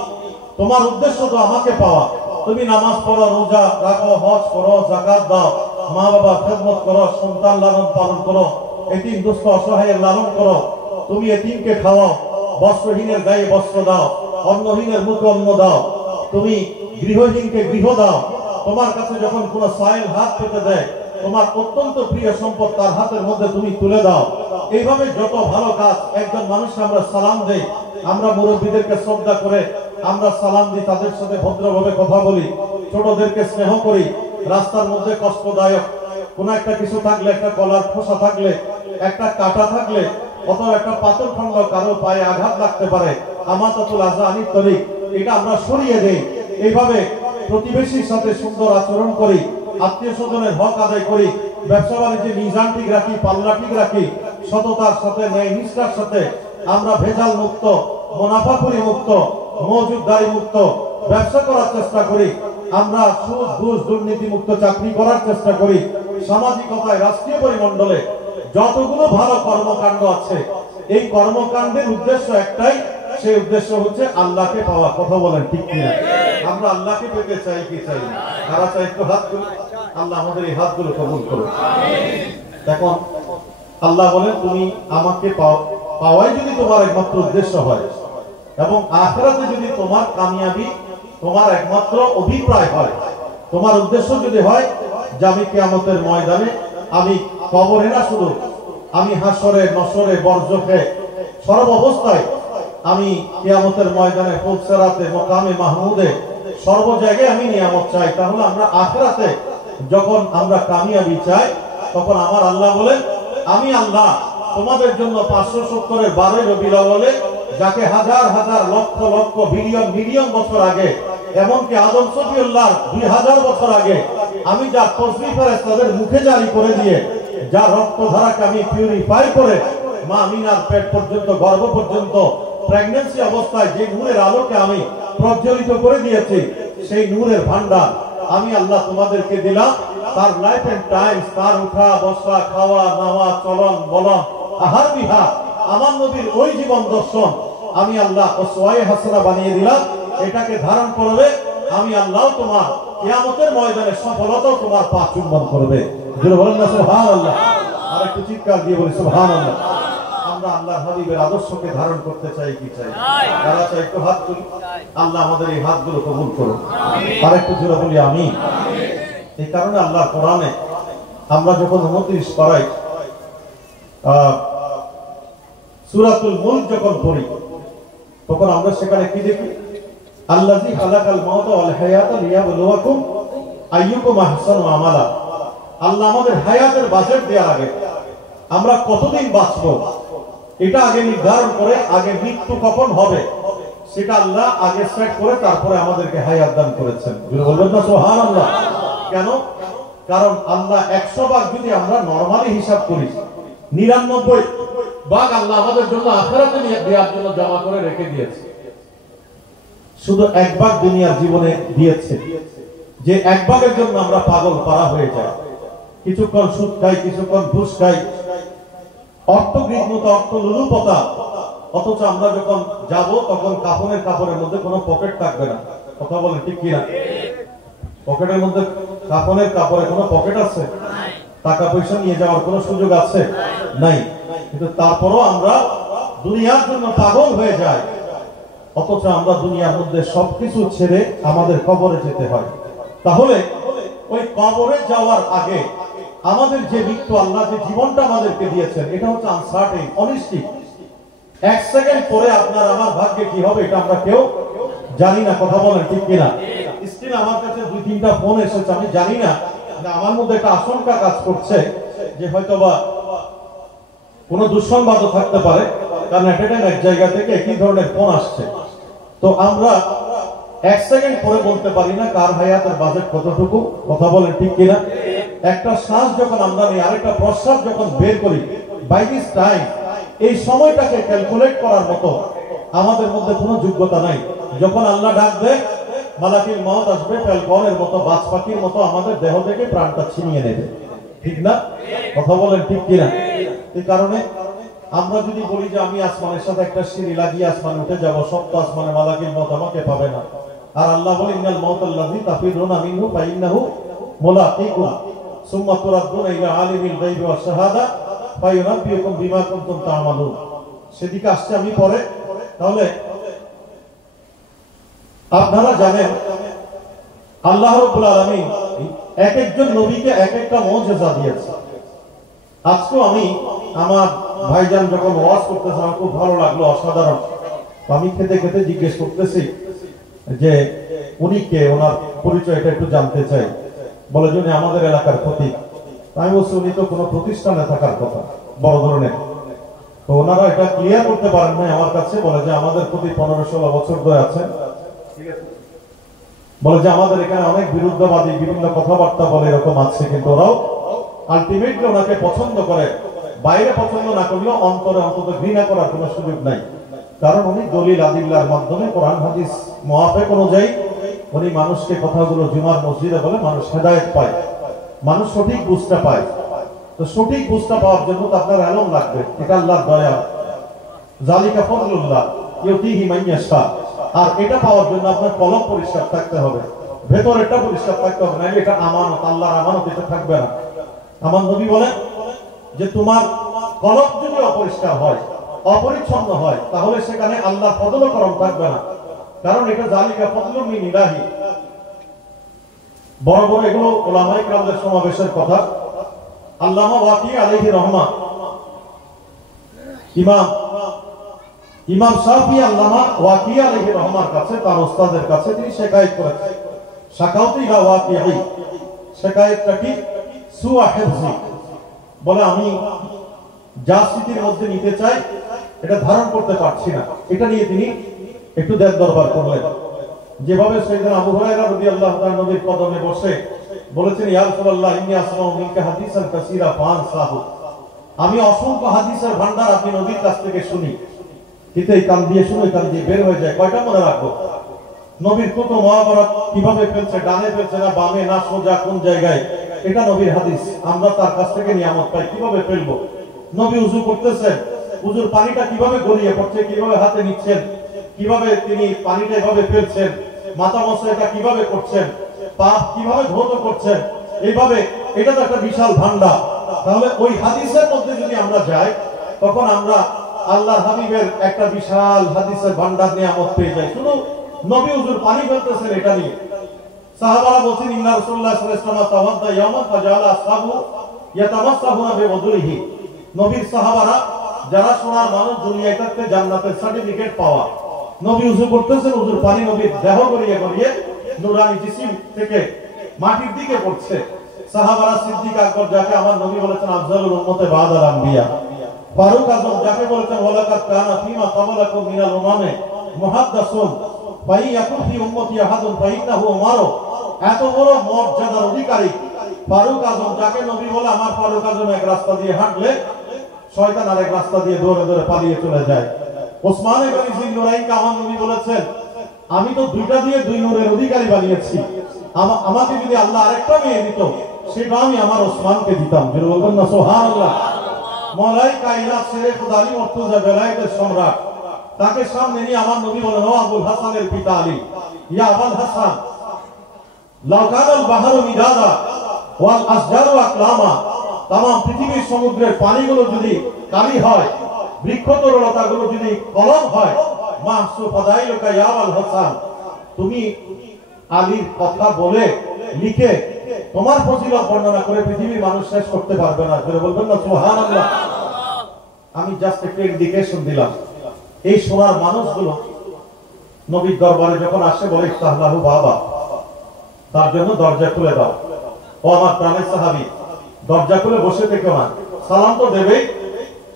তোমার উদ্দেশ্য তো আমাকে পাওয়া, তুমি নামাজ পড়ো, রোজা রাখো, হজ করো, যাকাত দাও, মা বাবার খেদমত করো, সন্তান লালন পালন করো, এতিম দুস্থ অসহায়ের লালন করো, তুমি এতিমকে খাওয়াও, বস্ত্রহীনের গায়ে বস্ত্র দাও, অন্নহীনের মুখে অন্ন দাও, তুমি গৃহহীনকে গৃহ দাও, তোমার কাছে যখন কোনো সায়েল হাত পেতে দেয়, তোমার অত্যন্ত প্রিয় সম্পদ তার হাতের মধ্যে তুমি তুলে দাও। এইভাবে যত ভালো কাজ, একজন মানুষকে আমরা সালাম দেই, আমরা মুরব্বীদেরকে শ্রদ্ধা করে আমরা সালাম দিই, তাদের সাথে ভদ্রভাবে কথা বলি, ছোটদেরকে স্নেহ করি, রাস্তার মধ্যে কষ্টদায়ক কোন একটা কিছু থাকলে, একটা কলার খোসা থাকলে, একটা কাটা থাকলে, অথবা একটা পাথর খন্ড কারো পায়ে আঘাত লাগতে পারে, আমাতাতুল আযানিত তরিক, এটা আমরা সরিয়ে দেই। এইভাবে প্রতিবেশীর সাথে সুন্দর আচরণ করি, আত্মীয় স্বজনের হক আদায় করি, ব্যবসা বাণিজ্যে মিজান ঠিক রাখি, পাল্লা ঠিক রাখি, সততার সাথে, ন্যায় নিষ্ঠার সাথে আমরা ভেজাল মুক্ত, মুনাফাখুরি মুক্ত, মজুদদারি মুক্ত ব্যবসা করার চেষ্টা করি, আমরা সুদ ঘুষ দুর্নীতি মুক্ত চাকরি করার চেষ্টা করি। সামাজিকতায়, রাষ্ট্রীয় পরিমণ্ডলে যতগুলো ভালো কর্মকাণ্ড আছে, এই কর্মকাণ্ডের উদ্দেশ্য একটাই, সেই উদ্দেশ্য হচ্ছে আল্লাহকে পাওয়া, কথা বলেন ঠিক কিনা? আমরা আল্লাহকে পেতে চাই কি চাই না? কারা চাই একটু হাত তুলুন, আল্লাহ আমাদের এই হাতগুলো কবুল করুন। দেখুন আল্লাহ বলেন তুমি আমাকে পাওয়াই যদি তোমার একমাত্র উদ্দেশ্য হয় এবং আখিরাতে যদি তোমার কামিয়াবি তোমার একমাত্র অভিপ্রায় হয়, তোমার উদ্দেশ্য যদি হয় যে আমি কিয়ামতের ময়দানে, আমি কবরে না শুধু, আমি হাসরে নসরে বরজখে সর্ব অবস্থায় আমি কিয়ামতের ময়দানে, ফুলসিরাতে, মাকামে মাহমুদে, সর্ব জায়গায় আমি নিয়ামত চাই, তাহলে আমরা আখিরাতে যখন আমরা কামিয়াবি চাই, তখন আমার আল্লাহ বলেন আমি আল্লাহ তোমাদের জন্য 570-এর 12 রবিউল আউয়ালে, যাকে হাজার হাজার লক্ষ লক্ষ বিলিয়ন মিলিয়ন বছর আগে, এমনকি আদম সফিউল্লাহ 2000 বছর আগে আমি যা তসবিহ ফেরেশতাদের মুখে জারি করে দিয়ে যা রক্তধারাকে আমি পিউরিফাই করে মা আমিনার পেট পর্যন্ত, গর্ভ পর্যন্ত প্রেগন্যান্সি অবস্থায় যে নূরের আলোকে আমি প্রজ্বলিত করে দিয়েছি, সেই নূরের ভান্ডার আমি আল্লাহ তোমাদেরকে দিলাম। তার লাইফ এন্ড টাইমস, তার উঠা বসা, খাওয়া নাওয়া, চলন বলন, আহার বিহার, আমার নবীর ওই জীবন দর্শন আমি আল্লাহ ওয়াসওয়ায়ে হাসানা বানিয়ে দিলাম। এটাকে ধারণ করবে, আমি আল্লাহ তোমার কিয়ামতের ময়দানে সফলতাও তোমার পা চুম্বন করবে। জোরে বলেন না সুবহানাল্লাহ। আর একটু চিৎকার দিয়ে বলি সুবহানাল্লাহ। আমরা আল্লাহর হাবিবের আদর্শকে ধারণ করতে চাই কি চাই? যারা চাই একটু হাত তুলি। আল্লাহ আমাদের এই হাতগুলো কবুল করুন। আর একটু জোরে বলি আমিন। এই কারণে আল্লাহর কোরআনে আমরা যখন 29 পারায় সূরাতুল মুলক যখন পড়ি, তখন আমরা সেখানে কি দেখি? আল্লাযী খালাকাল মাউতা ওয়াল হায়াতা লিয়াবলুয়াকুম আইয়ুকুম আহসানু আমালা। আল্লাহ আমাদের হায়াতের বাজেট দেওয়ার আগে আমরা কতদিন বাঁচবো এটা আগে নির্ধারণ করে, আগে মৃত্যু কখন হবে সেটা আল্লাহ আগে সেট করে তারপরে আমাদেরকে হায়াত দান করেছেন। বলবেন না সুবহানাল্লাহ। কেন? কারণ আল্লাহ 100 ভাগ যদি আমরা নরমালি হিসাব করি, 99 ভাগ আল্লাহ আমাদের জন্য আখিরাতে নিয়ে দেওয়ার জন্য জমা করে রেখে দিয়েছে। শুধু 1 ভাগ দুনিয়ার জীবনে দিয়েছে, যে 1 ভাগের জন্য আমরা পাগল পারা হয়ে যাই। কিছুক্ষণ সুদ খাই, কিছুক্ষণ ঘুষ খাই, অর্থগৃহীতা, অর্থ লুলুপতা। অথচ আমরা যখন যাব তখন কাপড়ের মধ্যে কোনো পকেট থাকবে না। কথা বলেন ঠিক কিনা? পকেটের মধ্যে কাপড়ে কোনো পকেট আছে? টাকা পয়সা নিয়ে যাওয়ার কোনো সুযোগ আছে? নাই। কিন্তু তারপরও আমরা দুনিয়ার জন্য পাগল হয়ে যাই। অথচ আমরা দুনিয়ার মধ্যে সবকিছু ছেড়ে আমাদের কবরে যেতে হয়। তাহলে ওই কবরে যাওয়ার আগে আমাদের যে মৃত্যু, আল্লাহ যে জীবনটা আমাদেরকে দিয়েছেন, এটা হচ্ছে আনসার্টেন, অনিশ্চিত। 1 সেকেন্ড পরে আপনার আমার ভাগ্যে কি হবে এটা আমরা কেউ জানি না। কথা বলেন ঠিক কিনা? স্টিল আমার কাছে 2-3টা ফোন এসেছে, আমি জানি না, আমার মধ্যে একটা আশঙ্কা কাজ করছে যে হয়তোবা কোনো দুঃসংবাদও থাকতে পারে, কারণ এক জায়গা থেকে একই ধরনের ফোন আসছে। তো আমরা 1 সেকেন্ড পরে বলতে পারি না কার হায়াতের বাজেট কতটুকু। কথা বলেন ঠিক কিনা? একটা শ্বাস যখন আমরা নিই, আরেকটা প্রশ্বাস যখন বের করি, বাই দিস টাইম, এই সময়টাকে ক্যালকুলেট করার মতো আমাদের মধ্যে কোনো যোগ্যতা নাই। যখন আল্লাহ ডাক দেয়, মালাকুল মউত আসবে, ফ্যালকনের মতো, বাজ পাখির মতো আমাদের দেহ থেকে প্রাণটা ছিনিয়ে নেবে। ঠিক না? কথা বলেন ঠিক কিনা? এই কারণে আমরা যদি বলি যে আমি আসমানের সাথে একটা সিঁড়ি লাগিয়ে আসমানে উঠে যাব, সপ্ত আসমানে মালাকুল মউত আমাকে পাবে না। আর আল্লাহ বলেন ইন্নাল মাউতাল্লাযী তাফিরুনা মিনহু ফাইন্নাহু মুলাকিকুম সুম্মা তুরাদ্দুনা ইলা আলিমিল গায়বি ওয়াশ শাহাদা ফায়ুনাব্বিউকুম বিমা কুনতুম তা'মালুন। সেদিকে আসছে আমি পরে। তাহলে আপনারা জানেন আল্লাহ রাব্বুল আলামিন এক একজন নবীকে এক একটা মুজিজা দিয়েছে। আজকে আমি আমার ভাইজান যখন ওয়াজ করতেছে, আমার খুব ভালো লাগলো, অসাধারণ। আমি খেতে খেতে জিজ্ঞেস করতেছি যে উনি কে, ওনার পরিচয়টা একটু জানতে চাই। বলে যে উনি আমাদের এলাকার প্রতীক। আমি বলছি উনি তো কোনো প্রতিষ্ঠানে থাকার কথা, বড় ধরনের। তো ওনারা এটা ক্লিয়ার করতে পারেন নাই আমার কাছে। বলে যে আমাদের প্রতি 15-16 বছর ধরে আছেন। বলে যে আমাদের এখানে অনেক বিরুদ্ধবাদী বিভিন্ন কথাবার্তা বলে, এরকম আছে, কিন্তু ওরাও আলটিমেটলি ওনাকে পছন্দ করে। বাইরে পছন্দ না করলেও অন্তরে অন্তত ঘৃণা করার কোনো সুযোগ নাই। কারণ উনি দলিল আদিল্লার মাধ্যমে, কোরআন হাদিস মুআফিক অনুযায়ী উনি মানুষকে কথাগুলো জুমার মসজিদে বলে মানুষ হেদায়েত পায়, মানুষ সঠিক বুঝতে পায়। তো সঠিক বুঝতে পাওয়ার জন্য তো আপনার এলম লাগবে। এটা আল্লাহর দয়া, যালিকা ফাদলুল্লাহ ইউতিহি মান ইয়াশা। আর এটা পাওয়ার জন্য আপনার কলম পরিষ্কার থাকতে হবে, ভেতরেরটা পরিষ্কার থাকতে হবে, নাইলে এটা আমানত, আল্লাহর আমানত, এটা থাকবে না। আমার নবী বলেন যে তোমার কলম যদি অপরিষ্কার হয়, অপরিচ্ছন্ন হয়, তাহলে সেখানে আল্লাহর ফজল ও করম থাকবে না। কারণ এটা যালিকা ফাদলুন মিন ইলাহি। বড় বড় এগুলো উলামায়ে কেরামদের সমাবেশের কথা। আল্লামা ওয়াকি আলাইহি রহমা, ইমাম শাফি আল্লামা ওয়াকি আলাইহি রহমার কাছে, তার ওস্তাদের কাছে তিনি শিকায়েত করেছেন। শাকাউতু ইলা ওয়াকিঈ, শিকায়েতটা কি? সুআ হিফজি। বলে আমি যা স্মৃতির মধ্যে নিতে চাই এটা ধারণ করতে পারছি না, এটা নিয়ে তিনি একটু দেশ দরবার করলেন। যেভাবে সাইয়েদনা আবু হুরায়রা রাদিয়াল্লাহু তাআলা নবীর কদমে বসে বলেছেন, ইয়া রাসূলুল্লাহ ইন্নী আসমাউ মিনকা হাদিসান কাসীরা ফানসাহু, আমি অসংখ্য হাদিসের ভান্ডার আপনি নবীর কাছ থেকে শুনি, কিন্তু এই কান দিয়ে শুনে কান দিয়ে বের হয়ে যায়, কয়টা মনে রাখবো? নবীর কত মহাভারত কিভাবে ফেলছে, ডানে ফেলছে না বামে না সোজা কোন জায়গায়, এটা নবীর হাদিস, আমরা তার কাছ থেকে নিয়ামত পাই, কিভাবে ফেলবো? নবী উযু করতেছেন, উযুর পানিটা কিভাবে গড়িয়ে পড়ছে, কিভাবে হাতে নিচ্ছেন, কিভাবে তিনি পানিটা এভাবে ফেলছেন, মাথা মোছা এটা কিভাবে করছেন, পাপ কিভাবে ধৌত করছেন, এইভাবে, এটা তো একটা বিশাল ভান্ডার। তাহলে ওই হাদিসের মধ্যে যদি আমরা যাই, তখন আমরা আল্লাহর হাবিবের একটা বিশাল হাদিসের ভান্ডার নিয়ামত পেয়ে যাই। শুধু নবী হুজুর পানি ফেলতেছেন এটা নিয়ে, সাহাবারা বলছেন, ইন্না রাসূলুল্লাহ সাল্লাল্লাহু আলাইহি ওয়াসাল্লাম তাওয়াদ্দা ইয়াওমান ফাজালা আসহাবু ইয়াতামাসসাহুনা বিওযুইহি, নবীর সাহাবারা যারা সোনার মানুষ, দুনিয়ায় থাকতে জান্নাতের সার্টিফিকেট পাওয়া, নবী উযু করতেছেন, উযুর পানি নবীর দেহ গড়িয়ে গড়িয়ে নূরানি জিসিম থেকে মাটির দিকে পড়ছে। সাহাবারা সিদ্দিক আকবর যাকে আমার নবী বলেছেন আফজালুল উম্মতে বাদাল আম্বিয়া, ফারুক আযম যাকে বলেছেন ওয়ালাকাদ কানা ফীমা ক্বাবলাকুম মিনাল উমামে মুহাদ্দাসুন ফাইয়াকুন ফি উম্মতি আহাদুন ফাইন্নাহু উমারু, এত বড় মর্যাদার অধিকারী ফারুক আযম যাকে নবী বলে, আমার ফারুক আযম এক রাস্তা দিয়ে হাঁটলে শয়তান আরেক রাস্তা দিয়ে দৌড়ে দৌড়ে পালিয়ে চলে যায়। ওসমান ইবনে জিন্নুরাইনকে আমার নবী বলেছেন, আমি তো দুইটা দিয়ে দুই নূরের অধিকারী বানিয়েছি, আমাকে যদি আল্লাহ আরেকটা মেয়ে দিত সেটা আমি আমার ওসমানকে দিতাম। যিনি বলবেন না সুবহানাল্লাহ। মওলাই কায়নাত শেরে খুদা আলী মুর্তজা বেলায়েতের সম্রাট, তাকে সামনে নিয়ে আমার নবী বলেন, ও আবুল হাসানের পিতা আলী, ইয়া আবুল হাসান লাউ কানাল বাহরু মিদাদা ওয়াল আসজারু আকলামা, तमाम পৃথিবীর সমুদ্রের পানিগুলো যদি কালি হয়, বৃক্ষতরলতাগুলো যদি কলম হয়, মাহসু ফাদাইলুকা ইয়া আবুল হাসান, তুমি আলীর কথা বলে লিখে তোমার ফজিলত বর্ণনা করে পৃথিবীর মানুষ শেষ করতে পারবে না। জোরে বলবেন না সুবহানাল্লাহ। আমি জাস্ট একটা ইন্ডিকেশন দিলাম। এই সোনার মানুষগুলো নবীর দরবারে যখন আসে বলে, ইফতাহলাহু বাবা, তার জন্য দরজা খুলে দাও। ও আমার প্রাণের সাহাবী, দরজা খুলে বসে থেকো না, সালাম তো দেবেই,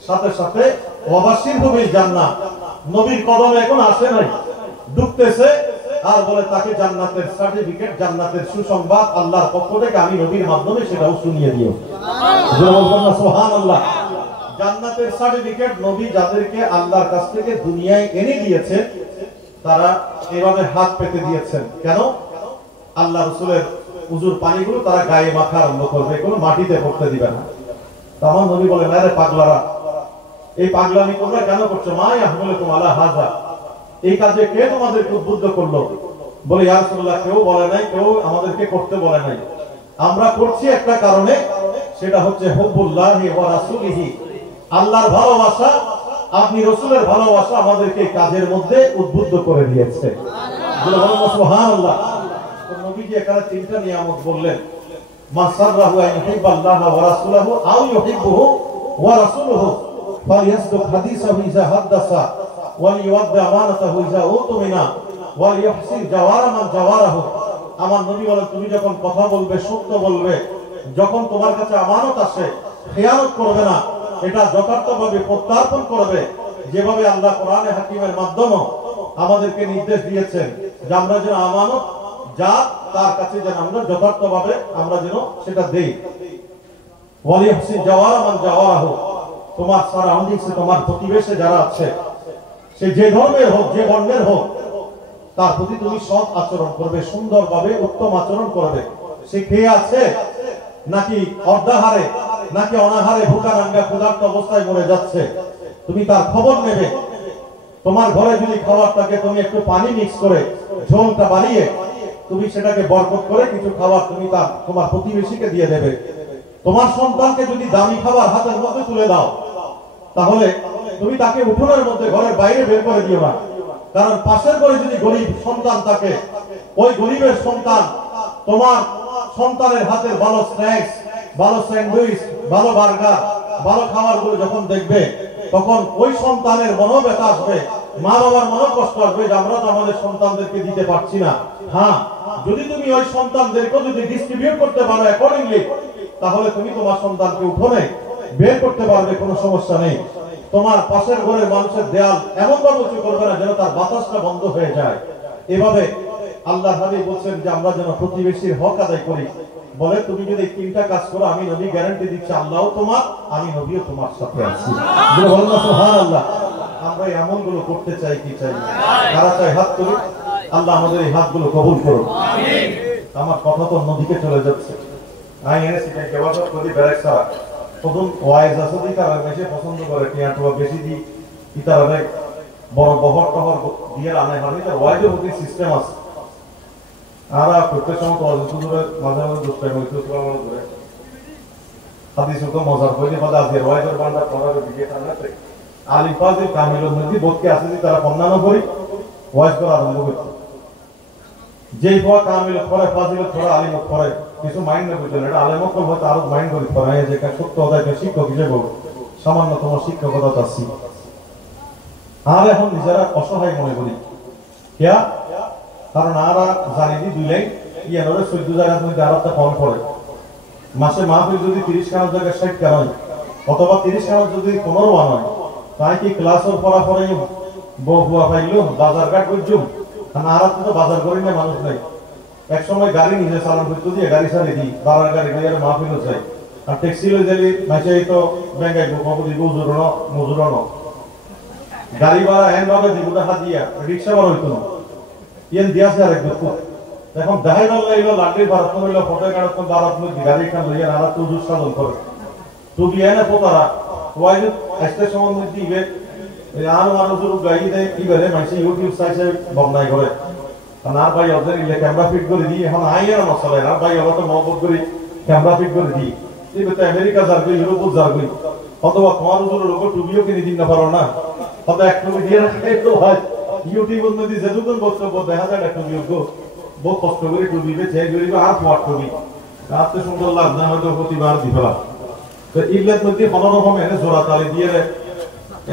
সাথে সাথে ওয়াবাশিরহু বিল জান্নাহ, নবীর কদমে এখন আসে নাই, ঢুকতেছে আর বলে তাকে জান্নাতের সার্টিফিকেট, জান্নাতের সুসংবাদ আল্লাহর পক্ষ থেকে আমি নবীর মাধ্যমে সেটাও শুনিয়ে দিও। সুবহানাল্লাহ। জান্নাতের সার্টিফিকেট নবী যাদেরকে আল্লাহর কাছ থেকে দুনিয়ায় এনে দিয়েছে, তারা এভাবে হাত পেতে দিয়েছেন। কেন? আল্লাহ রাসূলের উযুর পানিগুলো তারা গায়ে মাখা আরম্ভ করবে, কোনো মাটিতে পড়তে দিবে না। তখন নবী বলেন, আরে পাগলারা, এই পাগলামি তোমরা কেন করছো? মা ইয়াহমিলুকুম আলা হাযা, এই কাজে কে তোমাদেরকে উদ্বুদ্ধ করলো? বলে, ইয়া রাসূলুল্লাহ, কেউ বলে নাই, কেউ আমাদেরকে করতে বলে নাই, আমরা করছি একটা কারণে, সেটা হচ্ছে হুব্বুল্লাহি ওয়া রাসূলিহি, আল্লাহর ভালোবাসা, আপনি রাসূলের ভালোবাসা আমাদেরকে এই কাজের মধ্যে উদ্বুদ্ধ করে দিয়েছে। সুবহানাল্লাহ। নবীজি এখানে তিনটা নিয়ামত বললেন, মাসাররাহু আন ইউহিব্বাল্লাহ ওয়া রাসূলুহু আও ইউহিব্বুহু ওয়া রাসূলুহু ফালিয়াসদুক হাদিসাহু ইযা হাদাসা ওয়া লিওয়াদ্দা আমানাতাহু ইযা উতমিনা ওয়া লিয়হসিন জাওয়ারা মান জাওয়ারাহু। আমার নবী বলেন, তুমি যখন কথা বলবে সত্য বলবে, যখন তোমার কাছে আমানত আসে খেয়ানত করবে না, এটা যথার্থভাবে প্রত্যার্পণ করবে, যেভাবে আল্লাহ কোরআনে হাকিমের মাধ্যমে আমাদেরকে নির্দেশ দিয়েছেন যে আমরা যেন আমানত যা তার কাছে যেন আমরা যথার্থভাবে আমরা যেন সেটা দেই। ওয়ালিহসিন জাওয়ারা মান জাওয়ারাহু, তোমার সারাউন্ডিংসে, তোমার প্রতিবেশে যারা আছে, সে যে ধর্মের হোক, যে বর্ণের হোক, তার প্রতি তুমি সৎ আচরণ করবে, সুন্দরভাবে উত্তম আচরণ করবে। সে খেয়ে আছে নাকি অর্ধাহারে নাকি অনাহারে ভুকা নাঙ্গা ক্ষুধার্ত অবস্থায় মরে যাচ্ছে, তুমি তার খবর নেবে। তোমার ঘরে যদি খাবার থাকে, তুমি একটু পানি মিক্স করে ঝোলটা বাড়িয়ে তুমি সেটাকে বরকত করে কিছু খাবার তুমি তোমার প্রতিবেশীকে দিয়ে দেবে। তোমার সন্তানকে যদি দামি খাবার হাতের মধ্যে তুলে দাও, তাহলে তুমি তাকে উঠোনের মধ্যে ঘরের বাইরে বের করে দিও না, কারণ পাশের ঘরে যদি গরিব সন্তান থাকে, ওই গরিবের সন্তান তোমার সন্তানের হাতের ভালো স্ন্যাক্স, ভালো স্যান্ডউইচ, ভালো বার্গার, ভালো খাবারগুলো যখন দেখবে, তখন ওই সন্তানের মনও ব্যথা আসবে, মা বাবার মনও কষ্ট আসবে যে আমরা তো আমাদের সন্তানদেরকে দিতে পারছি না। হ্যাঁ, যদি তুমি ওই সন্তানদেরকে যদি ডিস্ট্রিবিউট করতে পারো অ্যাকর্ডিংলি, তাহলে তুমি তোমার সন্তানকে উঠোনে বের করতে পারবে, কোনো সমস্যা নেই। তোমার পাশের ঘরের মানুষের দেয়াল এমন ভাবে উঁচু করবে না যেন তার বাতাসটা বন্ধ হয়ে যায়। এভাবে আল্লাহ হাবিব বলছেন যে আমরা যেন প্রতিবেশীর হক আদায় করি। বলে তুমি যদি তিনটা কাজ করো, আমি নবী গ্যারান্টি দিচ্ছি আল্লাহও তোমার, আমি নবীও তোমার সাথে আছি। সুবহানাল্লাহ। আমরা এই আমলগুলো করতে চাই কি চাই? যারা চাই হাত তুলি। আল্লাহ আমাদের এই হাতগুলো কবুল করুন। আমার কথা তো অন্যদিকে চলে যাচ্ছে। আমি এনেছি কেবাসব করি ব্যারেক ছাড়া প্রথম ওয়াইজ আছে দিই, তারা বেশি পছন্দ করে টিয়াটুয়া বেশি দিই কি তারা বড় বহর টহর দিয়ে আনে হানি, তার ওয়াইজের প্রতি সিস্টেম আছে। আর প্রত্যেক সময় তো অজস্র দূরে মাঝে মাঝে দুষ্টাই হইতে ধরে হাদিস তো মজার হইলে বাদে আছে ওয়াইজের বান্ডা পড়ার দিকে টানাতে আলিফাজে কামিলুল মধ্যে বক্তি আছে যে তারা কন্যানো করি ওয়াইজ করা আরম্ভ করছে। যেই পর কামিল পরে ফাজিল পরে আলিম পরে কিছু মাইন্ড না বুঝলেন, এটা আলেমক হয়তো আরো মাইন্ড করে পড়ায় যে সত্য অধ্যায় শিক্ষক হিসেবে সামান্যতম শিক্ষকতা চাচ্ছি। আর এখন নিজেরা অসহায় মনে করি কেয়া, কারণ আরা জানি দি দুই লাইন ইয়ানোরে 14 জায়গার মধ্যে আরাটা ফোন করে মাসে মাহফিল যদি 30 কানার জায়গায় 60 কানা হয় অথবা 30 কানার যদি 15 বান হয়, তাই কি ক্লাসের পড়া পড়ে বহুয়া পাইলো বাজার ঘাট বুঝুম। আরাতে তো বাজার করি না, মানুষ নাই। এক সময় গাড়ি নিজে চালান করতে দিয়ে গাড়ি ছাড়ি দিই, বাবার গাড়ি গাড়ি মাহফিল চাই। আর ট্যাক্সি লই যাই মাসে তো ব্যাংকাই মজুর গাড়ি ভাড়া এন ভাবে দিব হাত দিয়া রিক্সা ভাড়া হইতো না ইয়েন দিয়াছে আরেক দুঃখ। এখন দেখাই ভাল লাগলো লাঠির ভাড়া তো হইলো ফটো কাড়ত বারাত মধ্যে গাড়ি খান লইয়া আর তো জুস সাধন করে তো বিয়ে না পোতারা ওয়াই আসতে সময় মধ্যে দিবে আর মানুষের গাড়ি দেয় কি করে মাসে ইউটিউব সাইটে বদনাই করে। আর ভাই ওদের ইলে ক্যামেরা ফিট করে দিই, এখন আইয়ার মশলা আর ভাই ওরা তো মহব্বত করে ক্যামেরা ফিট করে দিই। এই তো আমেরিকা যাবে ইউরোপ যাবে অথবা তোমার উপর লোক টুবিও কিনে দিন না পারো না, হয়তো এক টুবি দিয়ে রাখে তো ভাই ইউটিউবের মধ্যে যেটুকুন বক্তব্য দেখা যায় একটা টুবিও বহু কষ্ট করে টুবিবে যে গরিব আর তোমার টুবি রাতে সুন্দর লাভ না হয়তো প্রতিবার দিবেলা। তো ইংল্যান্ড মধ্যে কোনো রকম এনে জোড়া তালি দিয়ে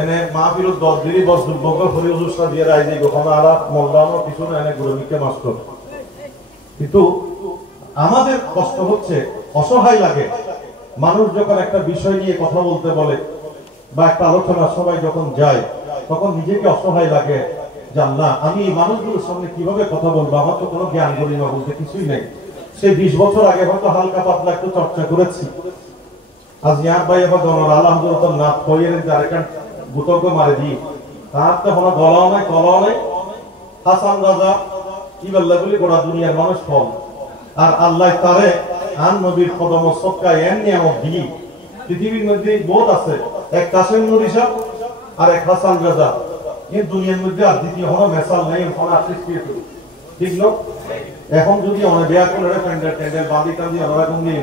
এনে মাহফিল 10 দিনই বস যুবক ফরি উজুসটা দিয়ে রাইজে গোখানা আরা মল্লানো কিছু না এনে গুরুমিকে মাস্টার। কিন্তু আমাদের কষ্ট হচ্ছে অসহায় লাগে মানুষ যখন একটা বিষয় নিয়ে কথা বলতে বলে বা একটা আলোচনা সবাই যখন যায় তখন নিজেকে অসহায় লাগে যে আল্লাহ আমি এই মানুষগুলোর সামনে কিভাবে কথা বলবো, আমার তো কোনো জ্ঞান গরিমা বলতে কিছুই নেই। সেই 20 বছর আগে হয়তো হালকা পাতলা একটু চর্চা করেছি। আজ ইয়ার ভাই এবার দলের আলহামদুলিল্লাহ না হইয়ে আরেকটা গুতর্ক মারে দিই তার তো কোনো গলাও নাই কলাও নাই। হাসান রাজা কি বললে বলি গোটা দুনিয়ার মানুষ ফল আর আল্লাহ তারে আন নবীর কদম সৎকায় এন নিয়ামত দিই। পৃথিবীর মধ্যে বহুত আছে, এক কাসেম নবী সাহেব আর এক হাসান রাজা। এই দুনিয়ার মধ্যে আর দ্বিতীয় কোনো মেসাল নেই, কোনো সৃষ্টি ঠিক না। এখন যদি অনেক বেয়া করে প্যান্ডেল ট্যান্ডেল বাঁধি টাঁধি অনেকরকম নিয়ে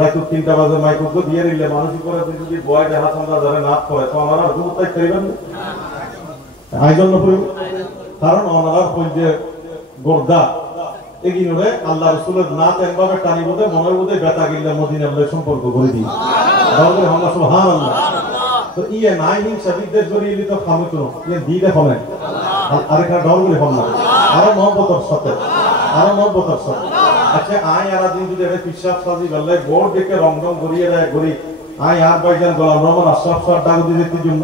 রাত 3টা বাজে মাইক্রো দিয়ে দিলে মানুষ করে যদি বয় হাসান রাজারে নাচ করে তো আমার আর গুরুত্ব চাইবেন আই জন্য কারণ ওনারা কই যে গোর্দা এগিয়ে আল্লাহ রাসূলের নাচ একভাবে টানি বোধে মনের মধ্যে ব্যথা গিলে মদিনার লগে সম্পর্ক করে দিই বলবে আমরা সুবহানাল্লাহ। তো ইয়ে নাই হিংসা বিদ্বেষ জড়িয়ে দিতে খামে তো ইয়ে দিতে হবে আরেকটা ডল করে হবে না আরো মহব্বতের সাথে আচ্ছা আই আর দিন যদি এটা পিসাব সাজি গলে বোর্ড দেখে রং রং ঘুরিয়ে দেয় ঘুরি আই আর ভাইজান গোলাম রহমান আশরাফ স্যার ডাক দিতে জন্য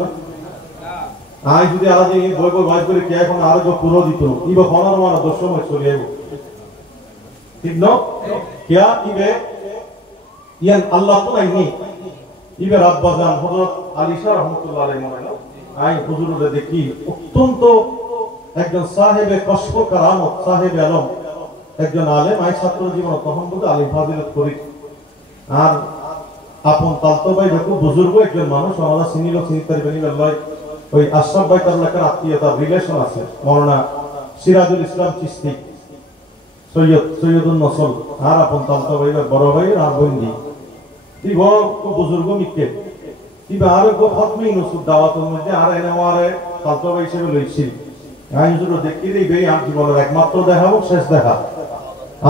আই যদি আলাদা বই বই ভাই করে কে এখন আরো পুরো দিত ইবা খনার মানে 10 সময় চলে যাবো ঠিক না কিয়া ইবে ইয়ান আল্লাহ তো নাই ইবে রাব্বাজান হযরত আলী শাহ রাহমাতুল্লাহ আলাইহি মাওলানা আই হুজুরে দেখি অত্যন্ত একজন সাহেবে কশফ কারামত সাহেবে আলম একজন আলেম আই ছাত্র জীবন তখন বলতে আলিম ফাজিলত করি আর আপন তালতো ভাই দেখো বুজুর্গ একজন মানুষ আমরা চিনিল চিনিতারি বেনি আল্লাহ ওই আশরাফ ভাই তার এলাকার আত্মীয়তার রিলেশন আছে মাওলানা সিরাজুল ইসলাম চিশতি সৈয়দুল নসল আর আপন তালতো ভাই বড় ভাই আর বন্ধি কি বড় বুজুর্গ মিকে কি আর গো খতমি নসুদ দাওয়াতের মধ্যে আর এনে আমারে তালতো ভাই হিসেবে লইছি আই হুজুর দেখি দেই ভাই আর জীবনের একমাত্র দেখাবো শেষ দেখা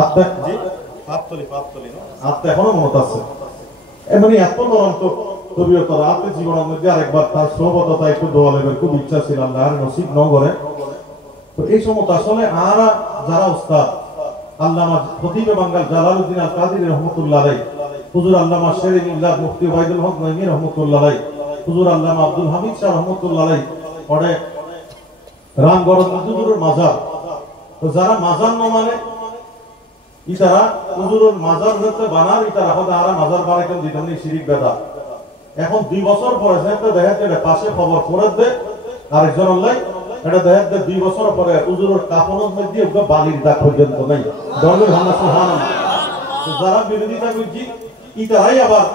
আত্মা জি পাতলি আত্মা এখনো মনত আছে এমনি এত নরম তো তবিয়ত রাতে জীবনের মধ্যে আরেকবার তার সৌবততা একটু দোয়া লেবের খুব ইচ্ছা ছিল আল্লাহ আর নসিব ন করে। তো এই সময় আসলে আর যারা উস্তাদ আল্লামা খতিবে বাঙ্গাল জালালউদ্দিন আল কাদির রহমাতুল্লাহ আলাইহি হুজুর আল্লামা শেরে মিল্লাত মুফতি ওবাইদুল হক নঈমী রাহমাতুল্লাহ আলাইহি, হুজুর আল্লামা আব্দুল হামিদ শাহ রাহমাতুল্লাহ আলাইহি পড়ে রামগড় হুজুরের মাজার। তো যারা মাজার ন মানে ইতারা হুজুরের মাজার যেতে বানার ইতারা হদা আরা মাজার বানাইতেন দিতেন শিরিক বেদা। এখন 2 বছর পরে যেতে দেখাতে পাশে খবর করে দে আরেকজন অনলাই এটা দেখাতে 2 বছর পরে হুজুরের কাফনের মধ্যে ওকে বালির দাগ পর্যন্ত নাই। দরবের হামলা সুবহানাল্লাহ। তো যারা বিরোধিতা করছি ইতারাই আবার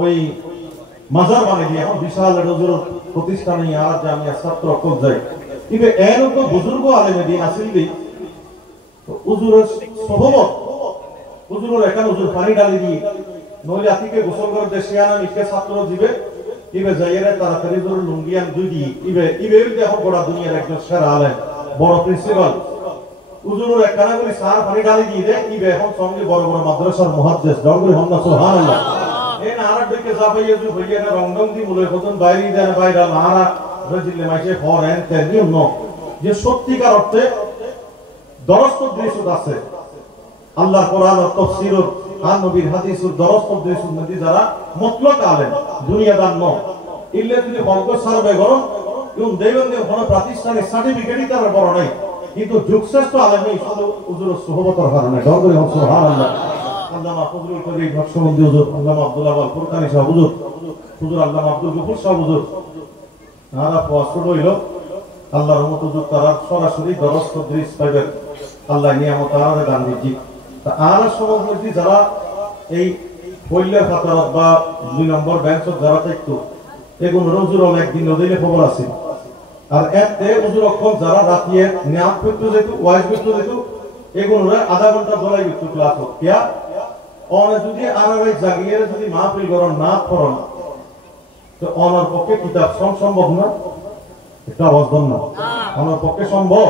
ওই মাজার বানিয়ে দিয়ে এখন বিশাল হুজুরের প্রতিষ্ঠানে আর জামিয়া ছাত্র কল যায়। কিন্তু এর তো বুজুর্গ আলেমে দিন আসিল দি হুজুরের সহমত হুজুরের এখানে হুজুর পানি ডালি দিয়ে নইলে আতিকে গোসল করে দেশে আনা নিকে ছাত্র দিবে ইবে যাইরে তাড়াতাড়ি হুজুর লুঙ্গিয়ান দুই দি ইবে দেখো গোটা দুনিয়ার একজন সেরা আলেম বড় প্রিন্সিপাল হুজুরের এখানে করে সার পানি ডালি দিয়ে দেয় ইবে এখন সঙ্গে বড় বড় মাদ্রাসার মুহাদ্দিস দরবারে হামদা সুবহানাল্লাহ। এন আর দিকে যাবাইয়ে যে ভাইয়া না রংডং দি বলে কতন বাইরে দেন বাইরা নারা রজিলে মাইসে ফরেন তেনিও ন যে সত্যিকার অর্থে দরস্ত দৃশ্য আছে আল্লাহর কোরআন ও তাফসীর আর নবীর হাদিসের দরস্ত দৃশ্য মধ্যে যারা মুতলক আলেম দুনিয়াদার ন ইল্লে যদি বলক সার্ভে করো ইউন দেবেন যে কোন প্রাতিষ্ঠানিক সার্টিফিকেটই তার বড় নাই কিন্তু যুগশ্রেষ্ঠ আলেমই শুধু হুজুরের সুহবতের কারণে দরবারে সুবহানাল্লাহ। আল্লামা ফজলুল করিম নকশবন্দি হুজুর, আল্লামা আব্দুল আওয়াল ফুরকানি শাহ হুজুর, হুজুর আল্লামা আব্দুল গফুর শাহ হুজুর নারা পছন্দ হইল আল্লাহর রহমত হুজুর তারা সরাসরি দরস্ত দৃশ্য পাইবেন আল্লাহ নিয়ামত আর দান দিচ্ছি। তা আর সমাজ মধ্যে যারা এই পল্লের ফাতারত বা 2 নম্বর বেঞ্চত যারা থাকতো এগুলো হুজুর একদিন নদীলে খবর আছে আর এতে হুজুর অক্ষম যারা রাতিয়ে নিয়াত করতে যেত ওয়াইজ করতে যেত এগুলো আধা ঘন্টা দলাই করতে ক্লাস হোক কিয়া অনে যদি আর জাগিয়ে যদি মাহফিল করন না করন তো অনার পক্ষে কিতাব সম্ভব না এটা অবস্থা না অনার পক্ষে সম্ভব।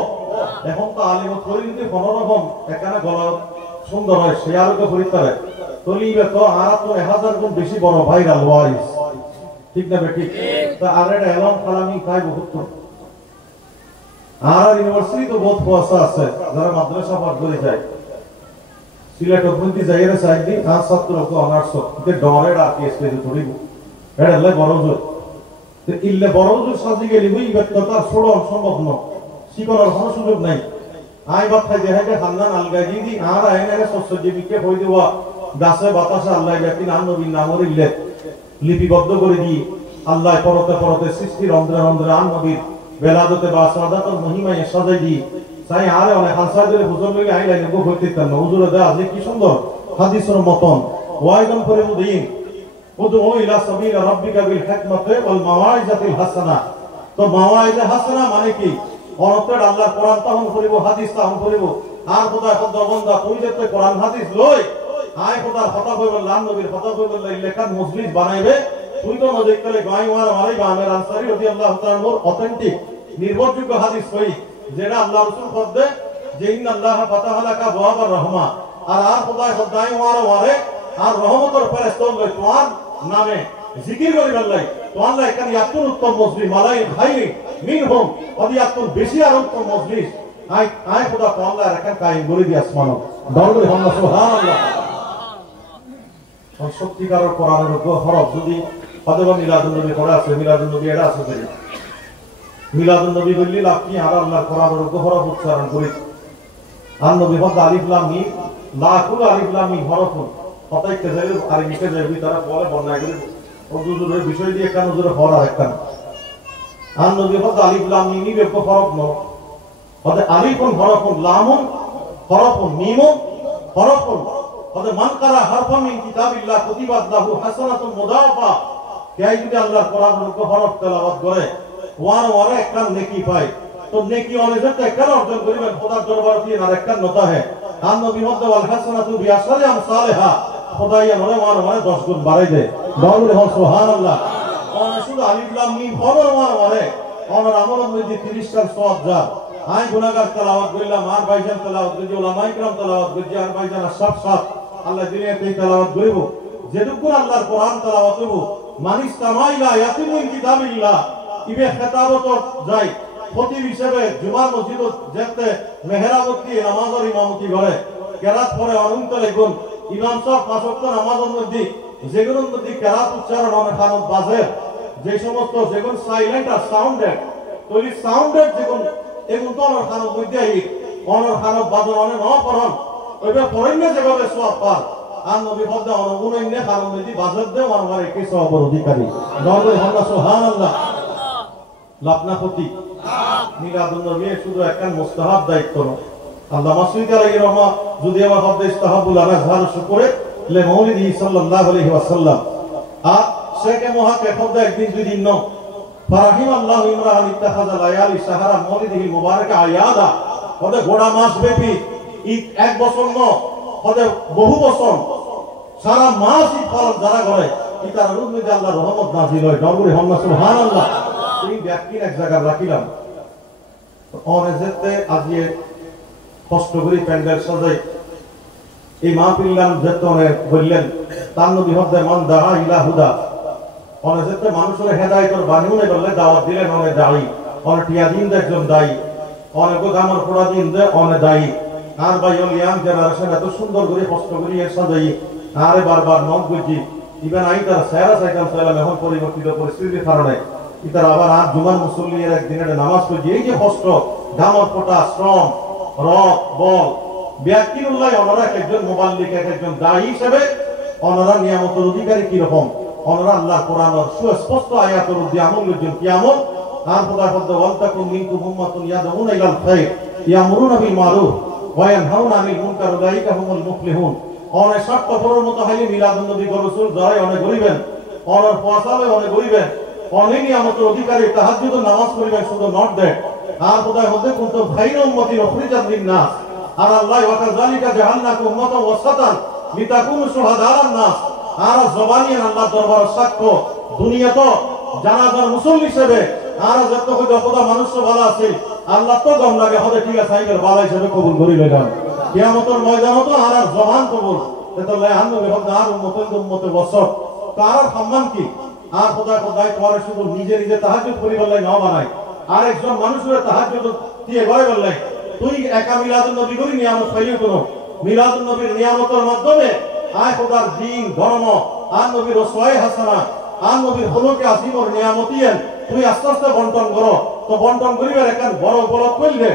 এখন তো আলিমত করে যদি কোনোরকম এখানে গলা সুন্দর হয় সে আলোকে পরীক্ষারে তলিবে তো আর তো 1000 গুণ বেশি বড় ভাইরাল ওয়ারিস ঠিক না বে ঠিক। তা আর এটা এলম কালামি খাই বহুত আর ইউনিভার্সিটি তো বহুত পয়সা আছে যারা মাদ্রাসা পাঠ করে যায় সিলেট অবন্তি যাইরে সাইদি আর ছাত্রকে অনার্স তে ডরে রাখি স্টেজ ধরিব এটা লে বড় হুজুর তে ইল্লে বড় হুজুর সাজি গেলি বুই ব্যক্তিগত ছোড় সম্ভব ন শিকরার কোনো সুযোগ নাই। আই বাপ খাই দেখাইতে খান্দান আলগাই দি আর আইনারে সসজীবিকে হই দেওয়া গাছে বাতাসে আল্লাহ ব্যক্তি নাম নবীর নামর ইল্লে লিপিবদ্ধ করে দি আল্লাহ পরতে পরতে সৃষ্টির অন্ধ্রে অন্ধ্রে আন নবীর বেলাদতে বা সাদাতর মহিমায় সাজাই দি তাই আরে অনেক হালসা দিলে হুজুর লইলে আই লাইনে গো হইতে না হুজুরে দা যে কি সুন্দর হাদিসের মতন ওয়াইদান করে দিন উদউ ইলা সাবিল রাব্বিকা বিল হিকমাতি ওয়াল মাওয়াইজাতিল হাসানা। তো মাওয়াইজা হাসানা মানে কি অর্থের আল্লাহর কোরআন তাহন করিব হাদিস তাহন করিব আর খোদা খোদা বান্দা তুই যেতে কোরআন হাদিস লই আয় খোদার কথা কইবল লান নবীর কথা কইবল লেখান মজলিস বানাইবে তুই তো না দেখতে গায় ওয়ার মারি বামের আনসারী রাদিয়াল্লাহু তাআলার অথেন্টিক নির্ভরযোগ্য হাদিস কই যেটা আল্লাহ রাসূল ফরদে যে ইন্নাল্লাহ ফাতাহা লাকা বাবার রহমা আর খোদা খোদাই ওয়ারে আর রহমতের ফেরেশতা লই তোমার নামে জিকির করি আল্লাহ তো আল্লাহ এখানে এত উত্তম মজলিস মালাই ভাই মিনহুম ওদি এত বেশি আর উত্তম মজলিস আয় খোদা তো আল্লাহ রাখান কায়েম করে দি আসমানো দরবারে হামদা সুবহানাল্লাহ। সত্যিকারের কোরআনের উপর হরফ যদি হয়তো মিলাদুন নবী পড়া আছে মিলাদুন নবী এটা আছে মিলাদুন নবী বললি লাভ কি আর আল্লাহর কোরআনের উপর হরফ উচ্চারণ করি আর নবী হদ আলিফ লাম মিম লাকুল আলিফ লাম মিম হরফ হতাই কেজাইল আর নিকে যাবি তারা বলে বর্ণনা করে হুজুরের বিষয় দিয়ে কেন হুজুরে হরা একখান আর নবী হদ আলিফ লাম মিম এর উপর হরফ ন হদ আলিফুন হরফুন লামুন হরফুন মিমুন হরফুন হদ মান কারা হারফান মিন কিতাবিল্লাহ কুতিবাত লাহু হাসানাতুন মুদাফা কে যদি আল্লাহর কোরআনের উপর হরফ তেলাওয়াত করে ওয়ারে একখান নেকি পায় তো নেকি অনুযায়ী একখান অর্জন করিবেন খোদার দরবারে দিয়ে আর একখান নতা হয় আর নবী মধ্যে ওয়াল হাসানাতু বিআশরি আমসালিহা খোদাইয়া নরে ওয়ারে 10 গুণ বাড়াই দেয় দরবারে সুবহানাল্লাহ। শুধু আলিফ লাম মিম হরফ ওয়ারে ওনার আমলের মধ্যে 30 টার সওয়াব যা আই গুনাহগার তেলাওয়াত কইলাম আর ভাইজান তেলাওয়াত করি উলামায়ে کرام তেলাওয়াত করি আর ভাইজান সব সব আল্লাহ দুনিয়াতে তেলাওয়াত করিব যেটুকু আল্লাহর কোরআন তেলাওয়াত করব মানিস তামাইলা ইয়াতিমুন কিতাবিল্লাহ ইবে খেতাবত যায় খতিব হিসেবে জুমার মসজিদত যেতে মেহরাবতী নামাজের ইমামতি করে কেরাত পরে অনন্ত লেগুন ইমাম সাহেব পাঁচ ওয়াক্ত নামাজের মধ্যে যেগুলোর মধ্যে কেরাত উচ্চারণ অনেক খানত বাজে, যে সমস্ত যেগুলো সাইলেন্ট আর সাউন্ডেড, ওই সাউন্ডেড যেগুলো এগুলো তো অনেক খানত মধ্যে আই অনেক খানত বাজন অনেক ন পড়ন ওইটা পড়েন যেভাবে সব পার আর নবী হদ্দা অনুগুণ খানত মধ্যে বাজত দে আমার একই সবর অধিকারী নবী হল্লা সুবহানাল্লাহ লাপনাপতি মিলাদুন নবী শুধু একটা মুস্তাহাব দায়িত্ব না। আল্লামা সুয়ুতী আলাইহির রহমা যদি আমার হদ্দা ইস্তাহাবুল আযহার শুকরে লে মাউলিদি সাল্লাল্লাহু আলাইহি ওয়াসাল্লাম আর শেখে মহাকে হদ্দা একদিন দুই দিন ন ফারাহিম আল্লাহু ইমরান ইত্তাখাযা লায়ালি শাহরা মাউলিদিহি মুবারাকা আয়াদা হদ্দা গোড়া মাস ব্যাপী ঈদ এক বছর ন হদ্দা বহু বছর সারা মাস ঈদ পালন যারা করে ইতার রুমে আল্লাহর রহমত নাযিল হয়। নবী হল্লা সুবহানাল্লাহ। এই ব্যক্তির এক জায়গা রাখিলাম অনেজেতে আজিয়ে কষ্ট করে প্যান্ডেল সাজাই এই মাহফিলাম যেতনে বললেন তার নবী হদ্দে মান দাআ ইলা হুদা অনেজেতে মানুষের হেদায়েতের বাণীও বললে দাওয়াত দিলেন অনে দায়ী অনে টিয়া দিন একজন দায়ী অনেক গামর পোড়া দিন দে অনে দায়ী আর ভাই ইয়াং জেনারেশন এত সুন্দর করে কষ্ট করে সাজাই আরে বারবার নক বুঝি ইভেন আই তার সারা সাইকেল সালাম এখন পরিবর্তিত পরিস্থিতির কারণে ইতার আবার আর জুমার মুসল্লির একদিনের নামাজ পড়ি এই যে কষ্ট গামর পোটা শ্রম রক বল ব্যক্তিগুলাই ওনারা একজন মুবাল্লিগ একজন দায়ী হিসেবে ওনারা নিয়ামতের অধিকারী কি রকম ওনারা আল্লাহ কোরআনের সুস্পষ্ট আয়াতের মধ্যে আমল করছেন কি আমল আর খোদার পদ্মে ওয়ালতাকুম মিনকুম উম্মাতুন ইয়াদউনা ইলাল খায়র ইয়ামুরুনা বিল মারুফ ওয়া ইয়ানহাউনা আনিল মুনকার উলাইকা হুমুল মুফলিহুন অনেক শর্ত পড়ার মতো হাইলি মিলাদুন নবী রাসূল যারা অনেক গরিবেন অনেক পয়সালে অনেক গরিবেন অনেক নিয়ামতের অধিকারী তাহাজ্জুদ নামাজ পড়িবেন শুধু নট দ্যাট আর খোদার মধ্যে কুনতুম খায়রা উম্মাতিন উখরিজাত লিন-নাস আর আল্লাহ ওয়া কাযালিকা জাআলনাকুম উম্মাতান ওয়াসাতান লিতাকুনু শুহাদা আলান-নাস আর জবানিয়ান আল্লাহ দরবার সাক্ষ্য দুনিয়া তো জানাজার মুসল্লি হিসেবে আর যত কই খোদা মানুষ ভালো আছে আল্লাহ তো গম লাগে হবে ঠিক আছে আইগের ভালো হিসেবে কবুল করি লইলাম কিয়ামতের ময়দানে তো আর জবান কবুল তাহলে আনবে খোদা আর উম্মতের ওয়াসত তার সম্মান কি আর খোদা খোদাই তোমার শুধু নিজে নিজে তাহাজ্জুদ করি বললে না বানায় আর একজন মানুষের তাহাজ্জুদ দিয়ে গয় বললে তুই একা মিলাদুন নবী করি নিয়ামত পাইলে কোনো মিলাদুন নবীর নিয়ামতের মাধ্যমে আয় খোদার দ্বীন ধর্ম আর নবীর ওসওয়ায়ে হাসানা আর নবীর হলকে আসিমর নিয়ামতিয়ান তুই আস্তে আস্তে বন্টন করো তো বন্টন করিবার একখান বড় উপলব্ধ করলে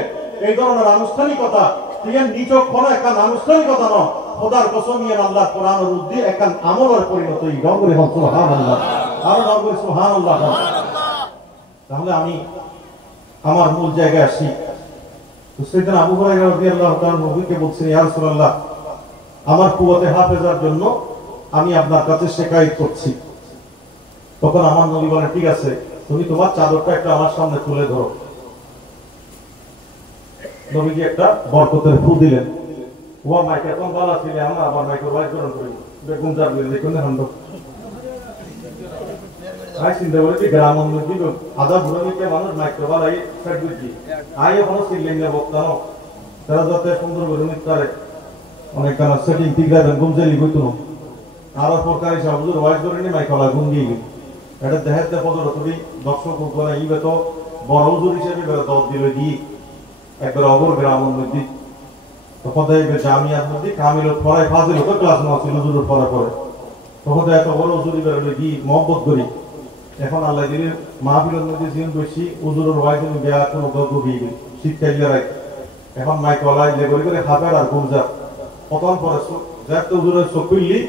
এই ধরনের আনুষ্ঠানিকতা তুই নিচক কোনো একখান আনুষ্ঠানিকতা ন খোদার কসম নিয়ে আল্লাহ কোরআনের উদ্দে একখান আমলের পরিণত এই গঙ্গরে হন সুবহানাল্লাহ আর গঙ্গরে সুবহানাল্লাহ। তাহলে আমি আমার মূল জায়গায় আসি। সাইয়েদনা আবু হুরায়রা রাদিয়াল্লাহু তাআলা নবীকে বলছেন ইয়া রাসূলুল্লাহ আমার কুওয়াতে হাফেজার জন্য আমি আপনার কাছে শিকায়ত করছি। তখন আমার নবী বলেন ঠিক আছে তুমি তোমার চাদরটা একটা আমার সামনে তুলে ধরো। নবীজি একটা বরকতের ফু দিলেন ওয়া মাইকে কোন বালা ছিলে আমরা আবার মাইকে ওয়াইজ করন করি বেগুন জার দিলে কোন হন্দ আই চিন্তা করে যে গ্রামের মধ্যে আদা ভুরনিকে মানুষ মাইকে বালাই সাইড বুঝি আই হলো সিলেন না বক্তানো তারা যত সুন্দর ভুরনি করে অনেক কানা সেটিং ঠিক আছে গুমজেলি কইতো আর সরকারি সাবজুর ওয়াইজ করে নি মাইকলা গুঙ্গি এটা দেখাতে পদর তুমি দর্শক বলে ইবে তো বড় হুজুর হিসেবে দর দিল দি একবার অগর গ্রামের মধ্যে তখন দেখবে জামিয়ার মধ্যে কামিল পড়ায় ফাজিল তো ক্লাস না ছিল হুজুর পড়া পড়ে তখন এত বড় হুজুরি বেরোলে দি মহব্বত করি এখন আল্লাহ দিলে মাহফিলের মধ্যে জীবন বেশি হুজুরের ওয়াইজ বেয়া কোনো গগবি শিক্ষাইলে রাখ এখন মাইকলা লেগরি করে হাফের আর গুমজা প্রথম পরে যাতে হুজুরের চকুইলি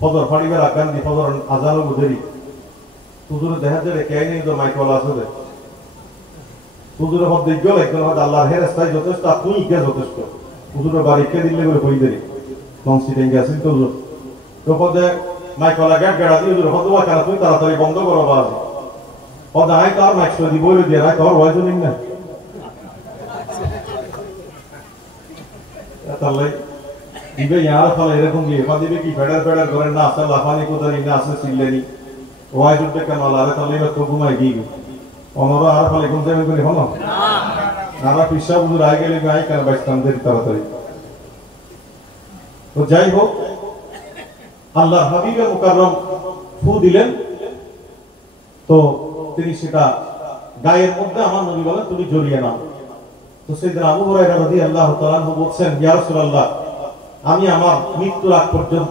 ফজর ফাড়িবার আগান দি ফজর আজানো বুঝেরি হুজুরে দেখা যায় কে নেই তো মাইকলা আছে হুজুরের মধ্যে গেল একজন আল্লাহর হেরেস্তায় যথেষ্ট তুই কে যথেষ্ট হুজুরের বাড়ি কে দিলে করে বই দেরি ননসিটেন গেছেন তো হুজুর তো পদে মাইকলা গেট গেড়া দিয়ে হুজুর হতো কেন তুই তাড়াতাড়ি বন্ধ করো বাজ পদে আই তার মাইক সদি বই দিয়ে রাখ তোর ওয়াইজ নিন না তাহলে ইবে ইয়ার ফলে এরকম দিয়ে দিবে কি ফেডার ফেডার করেন না আসলে লাফানি কোদারি না আসলে সিল্লেনি ওয়াইজ উঠবে কেন আলারে তাহলে তো ঘুমাই গিয়ে অনরা আর ফলে কোন জায়গায় করে হলো না না পিসা হুজুর আই গেলে আই কেন বাইস্তাম দেরি তাড়াতাড়ি তো যাই হোক আল্লাহ হাবিবে মুকাররম ফু দিলেন তো তিনি সেটা গায়ের মধ্যে আমার নবী বলেন তুমি জড়িয়ে নাও তো সাইয়েদনা আবু হুরায়রা রাদিয়াল্লাহু তাআলা বলছেন ইয়া রাসূলুল্লাহ আমি আমার মৃত্যুর আগ পর্যন্ত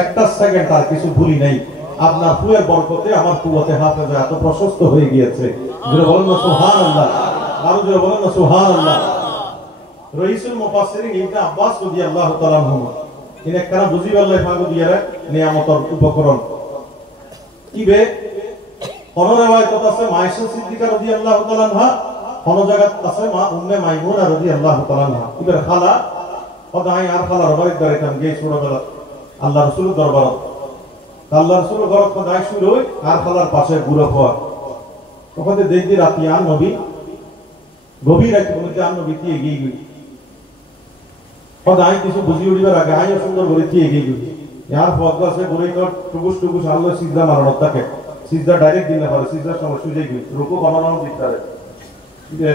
একটা সেকেন্ড আর কিছু ভুলি নাই। আপনার ফুয়ের বরকতে আমার কুয়াতে হাফেজা এত প্রশস্ত হয়ে গিয়েছে। জোরে বলেন না সুবহানাল্লাহ, আরো জোরে বলেন না সুবহানাল্লাহ। রাইসুল মুফাসসিরিন ইবনে আব্বাস রাদিয়াল্লাহু তাআলা আনহু ইনে কারা বুঝি আল্লাহ ফাগু দিয়ারে নিয়ামতের উপকরণ কিবে কোন রিওয়ায়াত আছে মায়েশা সিদ্দিকা রাদিয়াল্লাহু তাআলা আনহা, কোন জায়গা আছে মা উম্মে মাইমুনা রাদিয়াল্লাহু তাআলা আনহা। ইবের খালা পদাই আর খালার বাড়ি দাঁড়াইতাম গিয়ে ছোটবেলা আল্লাহ রাসূলের দরবারে। আল্লাহ রাসূলের ঘর পদাই শুরু হই আর খালার পাশে বুড়ো হওয়া ওখানে দেখি রাতি আর নবী গভীর রাতে মধ্যে আর নবী দিয়ে এগিয়ে গই পদাই কিছু বুঝি উঠিবার আগে আইও সুন্দর করে দিয়ে এগিয়ে গই यार ফজল আছে বুড়ি তো টুকুস টুকুস আল্লাহ সিজদা মারানো থাকে সিজদা ডাইরেক্ট দিলে পারে সিজদার সময় সুজে গই রুকু বানানো দিতে পারে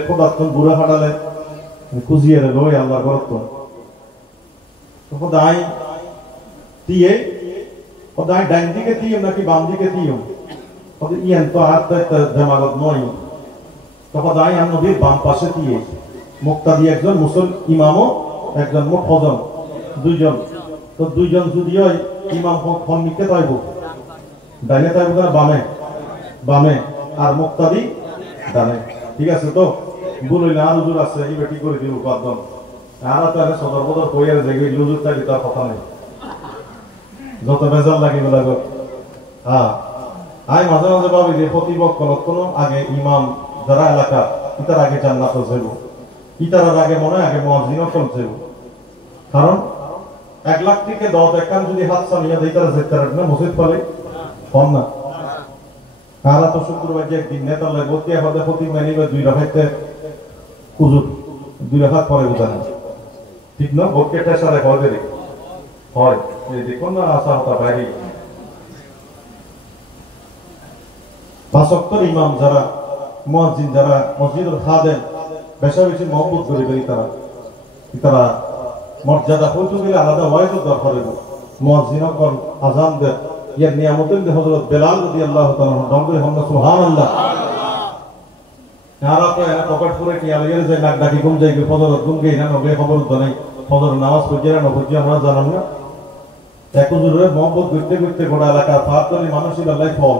খোদা তো বুড়া ফাটালে খুঁজিয়ে লই আল্লাহর ঘর তো খোদাই দিয়ে খোদাই ডাইন দিকে দিয়ে নাকি বাম দিকে দিয়ে খোদা ইয়ান তো হাত জামাগত নয় তো খোদাই আর নবীর বাম পাশে দিয়ে মুক্তাদি একজন মুসল ইমামও একজন মুফাজ্জল দুইজন তো দুইজন যদি হয় ইমাম কোন দিকে তাইব ডাইনে তাইব না বামে বামে আর মুক্তাদি ডানে ঠিক আছে তো বলইলে আর হুজুর আছে এই বেটি করে দিব কদম আর তারে সদর বদর কইয়ার জায়গায় হুজুর তাই তার কথা নাই যত বেজাল লাগিব লাগো হ্যাঁ আই মাঝে মাঝে ভাবি যে প্রতিপক্ষ কোন আগে ইমাম যারা এলাকা ইতার আগে জান্নাতে যাইব ইতার আগে মনে আগে মুয়াজ্জিনও কল যাইব কারণ 1 লাখ থেকে 10 একান যদি হাত সামিয়া দেই তারা যেতে পারে না মসজিদ পালে কম না কারা তো শুক্রবার যে একদিন নেতা লাগবে কি হবে প্রতি মানিবে 2 রাকাতে হুজুর 2 রাকাত পরে বুঝান ঠিক না ভোটকেটা সারা করে রে হয় এই দেখুন না আশা হতা বাইরে 5 ওয়াক্ত ইমাম যারা মুয়াজ্জিন যারা মসজিদের খাদেম বেশি বেশি মহব্বত করে তারা মর্যাদা হইতো গেলে আলাদা ওয়াইজ দরকার হইব মুয়াজ্জিনও কোন আযান দে ইয়ার নিয়ামতের যে হযরত বেলাল রাদিয়াল্লাহু তাআলা দমরে হামদা সুবহানাল্লাহ নারা তো এরা পকেট পুরে কি আলে যে নাক ডাকি ঘুম যাইবে ফজর ঘুম গই না নবে খবর তো নাই ফজর নামাজ পড়ে না বুঝি আমরা জানাম না এক হুজুরের মহব্বত করতে করতে গোটা এলাকা ফাতরি মানুষই আল্লাহ ফল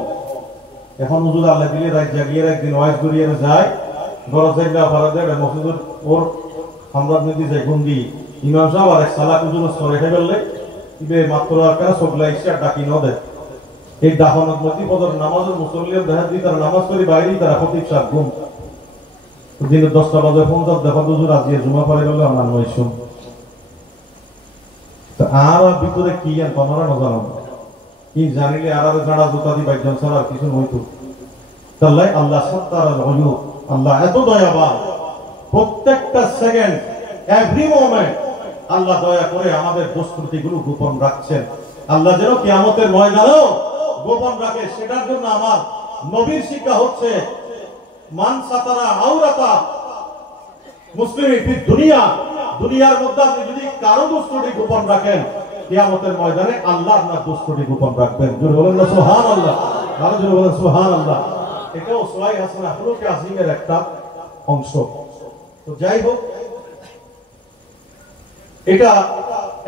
এখন হুজুর আল্লাহ দিলে রাত জাগিয়ে একদিন ওয়াইজ করিয়ে যায় বড় জায়গা পারা যায় মসজিদের ওর আমরা যদি যাই গুন্ডি ইমাম সাহেব আর সালাত হুজুর সরে ফেললে ইবে মাত্র আকার সবলা ইসা ডাকি ন দেয় এই দাফনত মতি ফজর নামাজের মুসল্লিদের দেখা দি তারা নামাজ পড়ি বাইরে তারা খতিব সাহেব ঘুম দিন 10টা বাজে ফোন দাও দেখো হুজুর আজকে জুমা পড়ে গেল আমরা নয়শুন তো আর ভিতরে কি আর তোমরা না জানো কি জানিলে আর জানা জুতা দি বাইজন ছাড়া কিছু হইতো তাহলে আল্লাহ সত্তার আল-উয়ুব আল্লাহ এত দয়াবান প্রত্যেকটা সেকেন্ড এভরি মোমেন্ট আল্লাহ দয়া করে আমাদের দোষত্রুটিগুলো গোপন রাখছেন। আল্লাহ যেন কিয়ামতের ময়দানেও গোপন রাখে সেটার জন্য আমার নবীর শিক্ষা হচ্ছে মান সাতারা আওরাতা মুসলিমি ফি দুনিয়া দুনিয়ার মধ্যে আপনি যদি কারো দোষত্রুটি গোপন রাখেন কিয়ামতের ময়দানে আল্লাহ আপনার দোষত্রুটি গোপন রাখবেন। জোরে বলেন না সুবহানাল্লাহ, আরো জোরে বলেন সুবহানাল্লাহ। এটাও সওয়াই হাসানা খুলুকে আজিমের একটা অংশ। তো যাই হোক এটা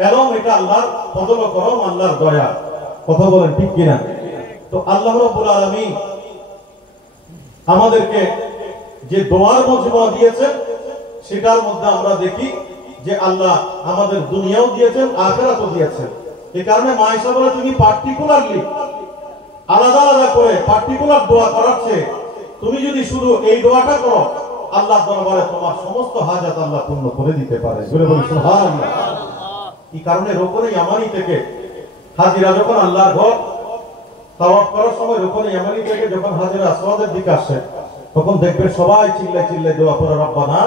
এলম এটা আল্লাহর ফজল ও করম আল্লাহর দয়া কথা বলেন ঠিক কিনা। তো আল্লাহ রাব্বুল আলামিন আমাদেরকে যে দোয়ার মজমা দিয়েছেন সেটার মধ্যে আমরা দেখি যে আল্লাহ আমাদের দুনিয়াও দিয়েছেন আখিরাতও দিয়েছেন। এই কারণে মায়েশা বলে তুমি পার্টিকুলারলি আলাদা আলাদা করে পার্টিকুলার দোয়া করার চেয়ে তুমি যদি শুধু এই দোয়াটা করো আল্লাহর দরবারে তোমার সমস্ত হাজাত আল্লাহ পূর্ণ করে দিতে পারে। জোরে বলি সুবহানাল্লাহ। এই কারণে রুকনে ইয়ামানি থেকে হাজিরা যখন আল্লাহর ঘর তাওয়াফ করার সময় রুকনে ইয়ামানি থেকে যখন হাজিরা আসওয়াদের দিকে আসে তখন দেখবে সবাই চিল্লায় চিল্লায় দোয়া করে রব্বানা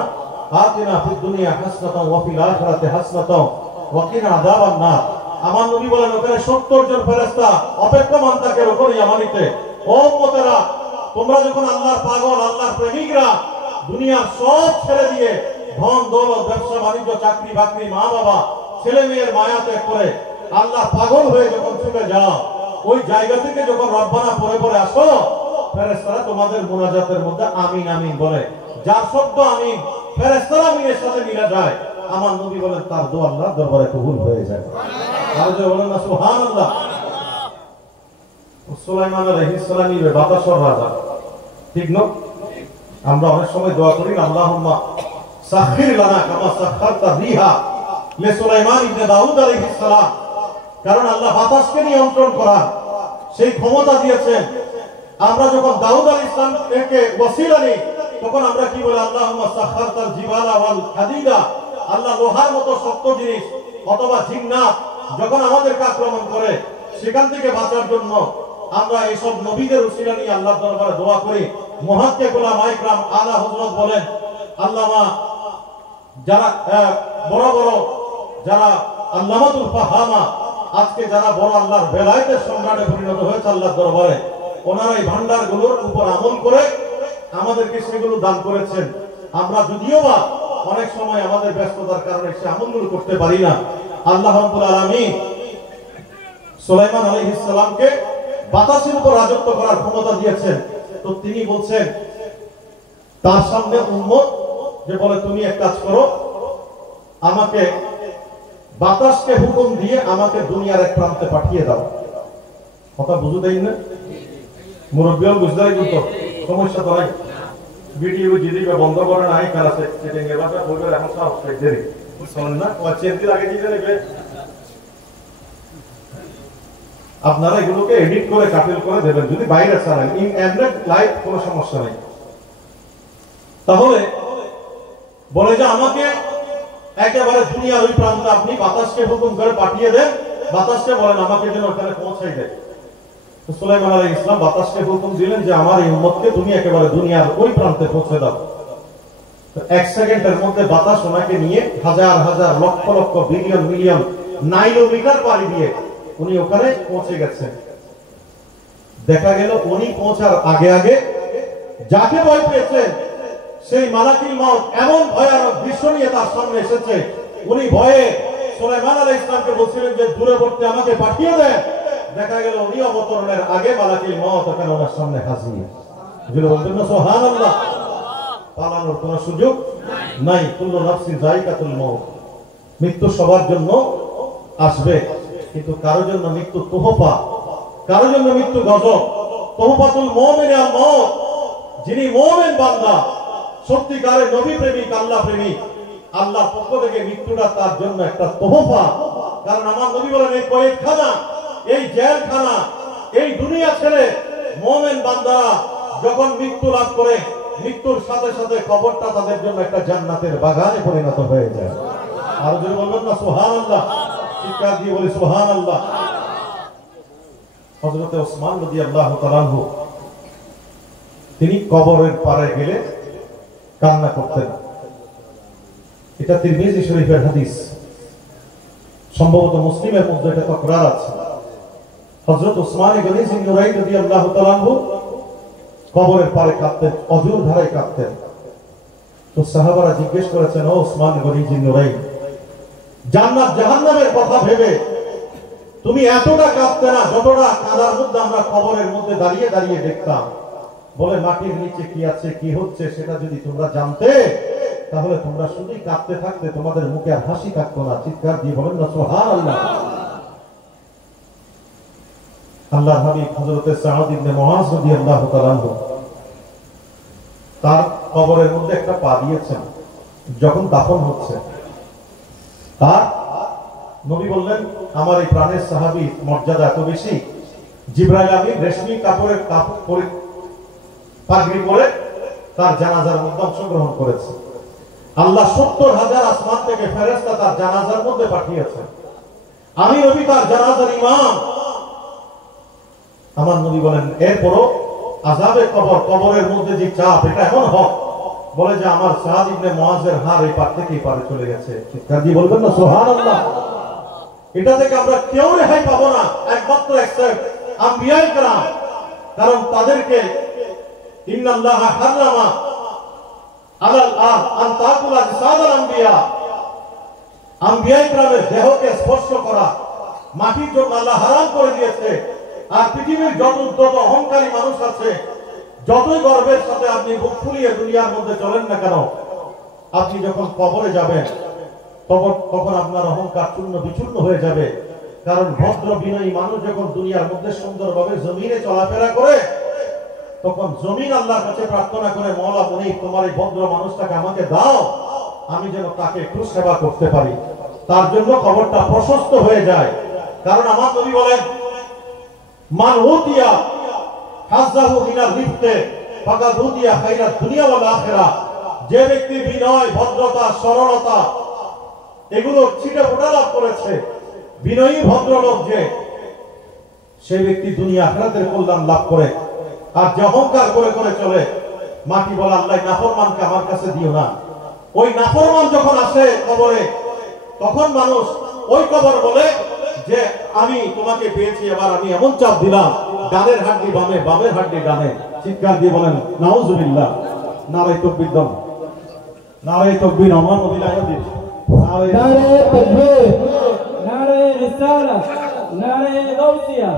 আতিনা ফিদ দুনিয়া হাসনাতাও ওয়া ফিল আখিরাতি হাসনাতাও ওয়া কিনা আযাবান নার। আমার নবী বলেন ওখানে 70 জন ফেরেশতা অপেক্ষমান থাকে রুকনে ইয়ামানিতে। ও উম্মতেরা তোমরা যখন আল্লাহর পাগল আল্লাহর প্রেমিকরা দুনিয়ার সব ছেড়ে দিয়ে ধন দৌলত ব্যবসা বাণিজ্য চাকরি বাকরি মা বাবা ছেলে মেয়ের মায়া ত্যাগ করে আল্লাহ পাগল হয়ে যখন ছুটে যাও ওই জায়গা থেকে যখন রব্বানা পড়ে পড়ে আসো ফেরেশতারা তোমাদের মুনাজাতের মধ্যে আমিন আমিন বলে। যার শব্দ আমিন ফেরেশতারা আমিনের সাথে মিলে যায় আমার নবী বলেন তার দোয়া আল্লাহর দরবারে কবুল হয়ে যায়। আর যে বলেন না সুবহানাল্লাহ। সুলাইমান আলাইহিস সালাম এর বাতাসের রাজা, ঠিক না? আমরা অনেক সময় দোয়া করি আল্লাহুম্মা সাখির লানা কামা সাখারতা রিহা লে সুলাইমান ইবনে দাউদ আলাইহিস সালাম। কারণ আল্লাহ বাতাসকে নিয়ন্ত্রণ করার সেই ক্ষমতা দিয়েছেন। আমরা যখন দাউদ আলাইহিস সালামকে ওসিলা নিই তখন আমরা কি বলি আল্লাহুম্মা সাখারতাল জিবালা ওয়াল হাদিদা। আল্লাহ লোহার মতো শক্ত জিনিস অথবা জিন্নাত যখন আমাদেরকে আক্রমণ করে সেখান থেকে বাঁচার জন্য আমরা এইসব নবীদের উসিলা নিয়ে আল্লাহর দরবারে দোয়া করি। মুহাক্কিক উলামা ইকরাম আলা হযরত বলেন, আল্লামা যারা বড় বড় যারা আল্লামাতুল ফাহামা আজকে যারা বড় আল্লাহর বেলায়েতের সম্রাটে পরিণত হয়েছে আল্লাহর দরবারে, ওনারা এই ভান্ডারগুলোর উপর আমল করে আমাদেরকে সেগুলো দান করেছেন। আমরা যদিও বা অনেক সময় আমাদের ব্যস্ততার কারণে সে আমলগুলো করতে পারি না। আল্লাহ রাব্বুল আলামিন সুলাইমান আলাইহিস সালামকে বাতাসের উপর রাজত্ব করার ক্ষমতা দিয়েছেন। তো তিনি বলছেন তার সামনে উম্মত যে বলে তুমি এক কাজ করো, আমাকে বাতাসকে হুকুম দিয়ে আমাকে দুনিয়ার এক প্রান্তে পাঠিয়ে দাও। কথা বুঝতে দেন না? মুরব্বিও বুঝতে কিন্তু সমস্যা তো নাই। ভিডিও যদি বন্ধ করে নাই কারাতে সেটিং এর বাটা বলবে এখন সব দেরি শুনুন না ও চেঞ্জ আগে দিয়ে নেবে। আপনারা এগুলোকে এডিট করে কাটিল করে দেবেন যদি বাইরে চালান ইন এন্ড্রয়েড লাইভ কোনো সমস্যা নেই। তাহলে বলে যে আমাকে একেবারে দুনিয়ার ওই প্রান্তে আপনি বাতাসকে হুকুম করে পাঠিয়ে দেন, বাতাসকে বলেন আমাকে যেন ওখানে পৌঁছাই দেয়। তো সুলাইমান আলাইহিস সালাম বাতাসকে হুকুম দিলেন যে আমার এই উম্মতকে তুমি একেবারে দুনিয়ার ওই প্রান্তে পৌঁছে দাও। তো এক সেকেন্ডের মধ্যে বাতাস ওনাকে নিয়ে হাজার হাজার লক্ষ লক্ষ বিলিয়ন মিলিয়ন নাইলোমিটার পাড়ি দিয়ে উনি ওখানে পৌঁছে গেছেন। দেখা গেল উনি পৌঁছার আগে আগে যাকে ভয় পেয়েছেন সেই মালাকুল মউত এমন ভয়ানক দৃশ্য নিয়ে তার সামনে এসেছে, উনি ভয়ে সুলাইমান আলাইহিস সালামকে বলছিলেন যে দূরবর্তী আমাকে পাঠিয়ে দেন। দেখা গেল উনি অবতরণের আগে মালাকুল মউত ওখানে ওনার সামনে হাজির। যেগুলো বলতেন না সুবহানাল্লাহ, পালানোর কোনো সুযোগ নাই। কুল্লু নাফসিন যায়কাতুল মউত, মৃত্যু সবার জন্য আসবে, কিন্তু কারোর জন্য মৃত্যু তোহফা, কারোর জন্য মৃত্যু গজব। তোহফাতুল মুমিন আল মউত, যিনি মুমিন বান্দা সত্যিকারের নবী প্রেমিক আল্লাহ প্রেমিক, আল্লাহর পক্ষ থেকে মৃত্যুটা তার জন্য একটা তোহফা। কারণ আমার নবী বলেন এই কয়েদখানা, এই জেলখানা, এই দুনিয়া ছেড়ে মুমিন বান্দারা যখন মৃত্যু লাভ করে মৃত্যুর সাথে সাথে কবরটা তাদের জন্য একটা জান্নাতের বাগানে পরিণত হয়ে যায়। আর যদি বলবেন না সুবহানাল্লাহ, চিৎকার দিয়ে বলি সুবহানাল্লাহ। হযরত ওসমান রাদিয়াল্লাহু তাআলা আনহু তিনি কবরের পারে গেলে কান্না করতেন। এটা তিরমিজি শরীফের হাদিস, সম্ভবত মুসলিমের মধ্যে এটা তকরার আছে। হযরত ওসমান গনি জিন্নুরাইন রাদিয়াল্লাহু তাআলা আনহু কবরের পারে কাঁদতেন, অজুর ধারায় কাঁদতেন। তো সাহাবারা জিজ্ঞেস করেছেন, ও ওসমান গনি জিন্নুরাইন, জান্নাত জাহান্নামের কথা ভেবে তুমি এতটা কাঁদতে না যতটা কাঁদার মধ্যে আমরা কবরের মধ্যে দাঁড়িয়ে দাঁড়িয়ে দেখতাম। বলে মাটির নিচে কি আছে কি হচ্ছে সেটা যদি তোমরা জানতে তাহলে তোমরা শুধুই কাঁদতে থাকতে, তোমাদের মুখে আর হাসি থাকতো না। চিৎকার দিয়ে বলেন না সুবহানাল্লাহ। আল্লাহর হাবিব হযরত সাঈদ ইবনে মুআয রাদিয়াল্লাহু তাআলা আনহু তার কবরের মধ্যে একটা পা দিয়েছেন যখন দাফন হচ্ছে। তার নবী বললেন, আমার এই প্রাণের সাহাবী মর্যাদা এত বেশি, জিবরাইল আমিন রেশমি কাপড়ের পাগড়ি পরে তার জানাজার মধ্যে অংশগ্রহণ করেছে। আল্লাহ ৭০,০০০ আসমান থেকে ফেরেশতা তার জানাজার মধ্যে পাঠিয়েছেন। আমি নবী তার জানাজার ইমাম। আমার নবী বলেন এরপরও আযাবে কবর, কবরের মধ্যে যে চাপ, এটা এমন হক বলে যে আমার সাঈদ ইবনে মুআযের হাড় এই পার থেকে এই পারে চলে গেছে। চিৎকার দিয়ে বলবেন না সুবহানাল্লাহ। এটা থেকে আমরা কেউ রেহাই পাবো না, একমাত্র এক্সেপ্ট আম্বিয়া ইকরাম। কারণ তাদেরকে ইন্নাল্লাহা হারামা আলাল আরদ আন তাকুলা জিসাদাল আম্বিয়া, আম্বিয়া ইকরামের দেহকে স্পর্শ করা মাটির জন্য আল্লাহ হারাম করে দিয়েছে। আর পৃথিবীর যত অহংকারী মানুষ আছে, যতই গর্বের সাথে আপনি বুক ফুলিয়ে দুনিয়ার মধ্যে চলেন না কেন, আপনি যখন কবরে যাবেন তখন আপনার অহংকার চূর্ণ বিচূর্ণ হয়ে যাবে। কারণ ভদ্র বিনয়ী মানুষ যখন দুনিয়ার মধ্যে সুন্দরভাবে জমিনে চলাফেরা করে, তখন জমিন আল্লাহর কাছে প্রার্থনা করে, মওলা মুনিব তোমার এই ভদ্র মানুষটাকে আমাকে দাও, আমি যেন তাকে একটু সেবা করতে পারি। তার জন্য কবরটা প্রশস্ত হয়ে যায়। কারণ আমার নবী বলেন, মান উতিয়া হাজ্জাহু মিনাল রিফতে ফাকাদ উতিয়া খায়রাত দুনিয়া ওয়াল আখিরাহ। যে ব্যক্তি বিনয়, ভদ্রতা, সরলতা এগুলো ছিটে ফোটা লাভ করেছে, বিনয়ী ভদ্রলোক যে, সেই ব্যক্তি দুনিয়া আখিরাতের কল্যাণ লাভ করে। আর যে অহংকার করে করে চলে, মাটি বলে আল্লাহ নাফরমানকে আমার কাছে দিও না, ওই নাফরমান যখন আসে কবরে, তখন মানুষ ওই কবর বলে যে আমি তোমাকে পেয়েছি, এবার আমি এমন চাপ দিলাম, ডানের হাড্ডি বামে, বামের হাড্ডি ডানে। চিৎকার দিয়ে বলেন নাউজুবিল্লাহ। নারে তাকবীর দাও, নারে তাকবীর। আমার নবী লাগাদিন নারে তাকবীর, নারে রিসালাত, নারে গাউসিয়া।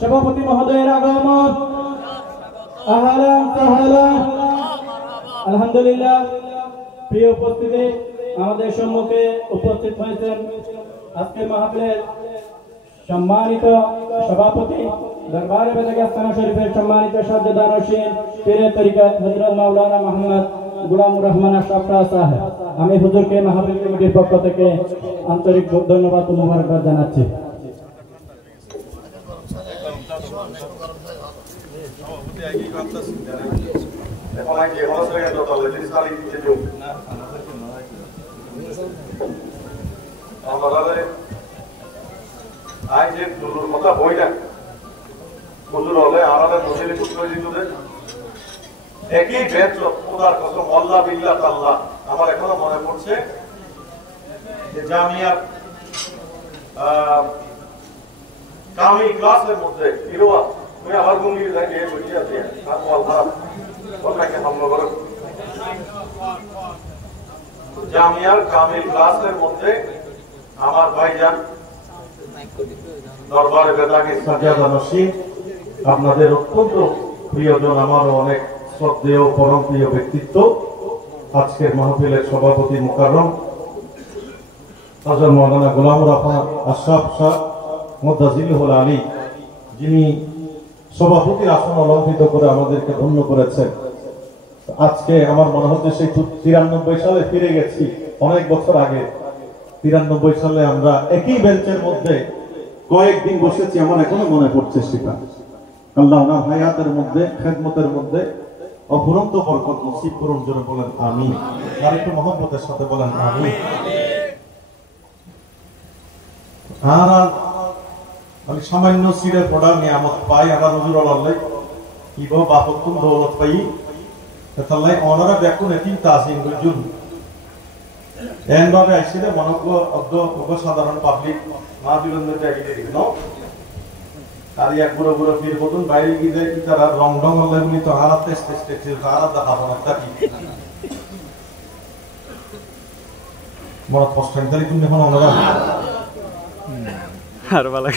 সভাপতি মহোদয়ের আগমন। আহলান সাহলান। আলহামদুলিল্লাহ, প্রিয় উপস্থিতি, আমাদের সম্মুখে উপস্থিত হয়েছেন আজকের মাহফিলের সম্মানিত সভাপতি, দরবারে বেদগাস্তানা শরীফের সম্মানিত সাজ্জাদানশীন পীরে তরিকত হযরত মাওলানা মুহাম্মদ গোলামুর রহমান আশরাফ সাহেব। আমি হুজুরকে মাহফিল কমিটির পক্ষ থেকে আন্তরিক ধন্যবাদ ও মোবারকবাদ জানাচ্ছি। আমার এখনো মনে পড়ছে যে জামিয়ার কামিল ক্লাসের মধ্যে ইরোয়া তুমি আবার গুঙ্গি লাগে বসে আছে আর বল খারাপ বলকে হামলা করো। জামিয়ার কামিল ক্লাসের মধ্যে আমার ভাইজান দরবারে বেদাগে সাজ্জাদানশীন, আপনাদের অত্যন্ত প্রিয়জন, আমারও অনেক শ্রদ্ধেয় পরম প্রিয় ব্যক্তিত্ব, আজকের মাহফিলের সভাপতি মুকাররম হযরত মাওলানা গোলামুর রহমান আশরাফ শাহ মুদাজিলুল আলী, যিনি সভাপতির আসন অলঙ্কৃত করে আমাদেরকে ধন্য করেছেন। আজকে আমার মনে হচ্ছে সেই 93 সালে ফিরে গেছি, অনেক বছর আগে। 93 সালে আমরা একই বেঞ্চের মধ্যে কয়েকদিন বসেছি, আমার এখনো মনে পড়ছে সেটা। আল্লাহ ওনার হায়াতের মধ্যে, খেদমতের মধ্যে অফুরন্ত বরকত নসিব করুন। জোরে বলেন আমিন। আর একটু মহব্বতের সাথে বলেন আমিন। আর আমি সামান্য সিরে পড়া নিয়ামত পাই, আমার হুজুর আল্লাহ কি গো বাপতুম দৌলত পাই, তাল্লাই অনারা ব্যাকুন এতিম তাজিম বুজুন এনভাবে আইসিলে মনজ্ঞ অদ্য সাধারণ পাবলিক মা বিলন্দের জায়গায় দিক ন আর এক বুড়ো বুড়ো ফির বলুন বাইরে গিয়ে যায় কি তারা রং ঢং আল্লাহ উনি তো হারাতে হারাত দেখাবো না তা কি মনে কষ্ট তুমি এখন ওনারা আর ভালো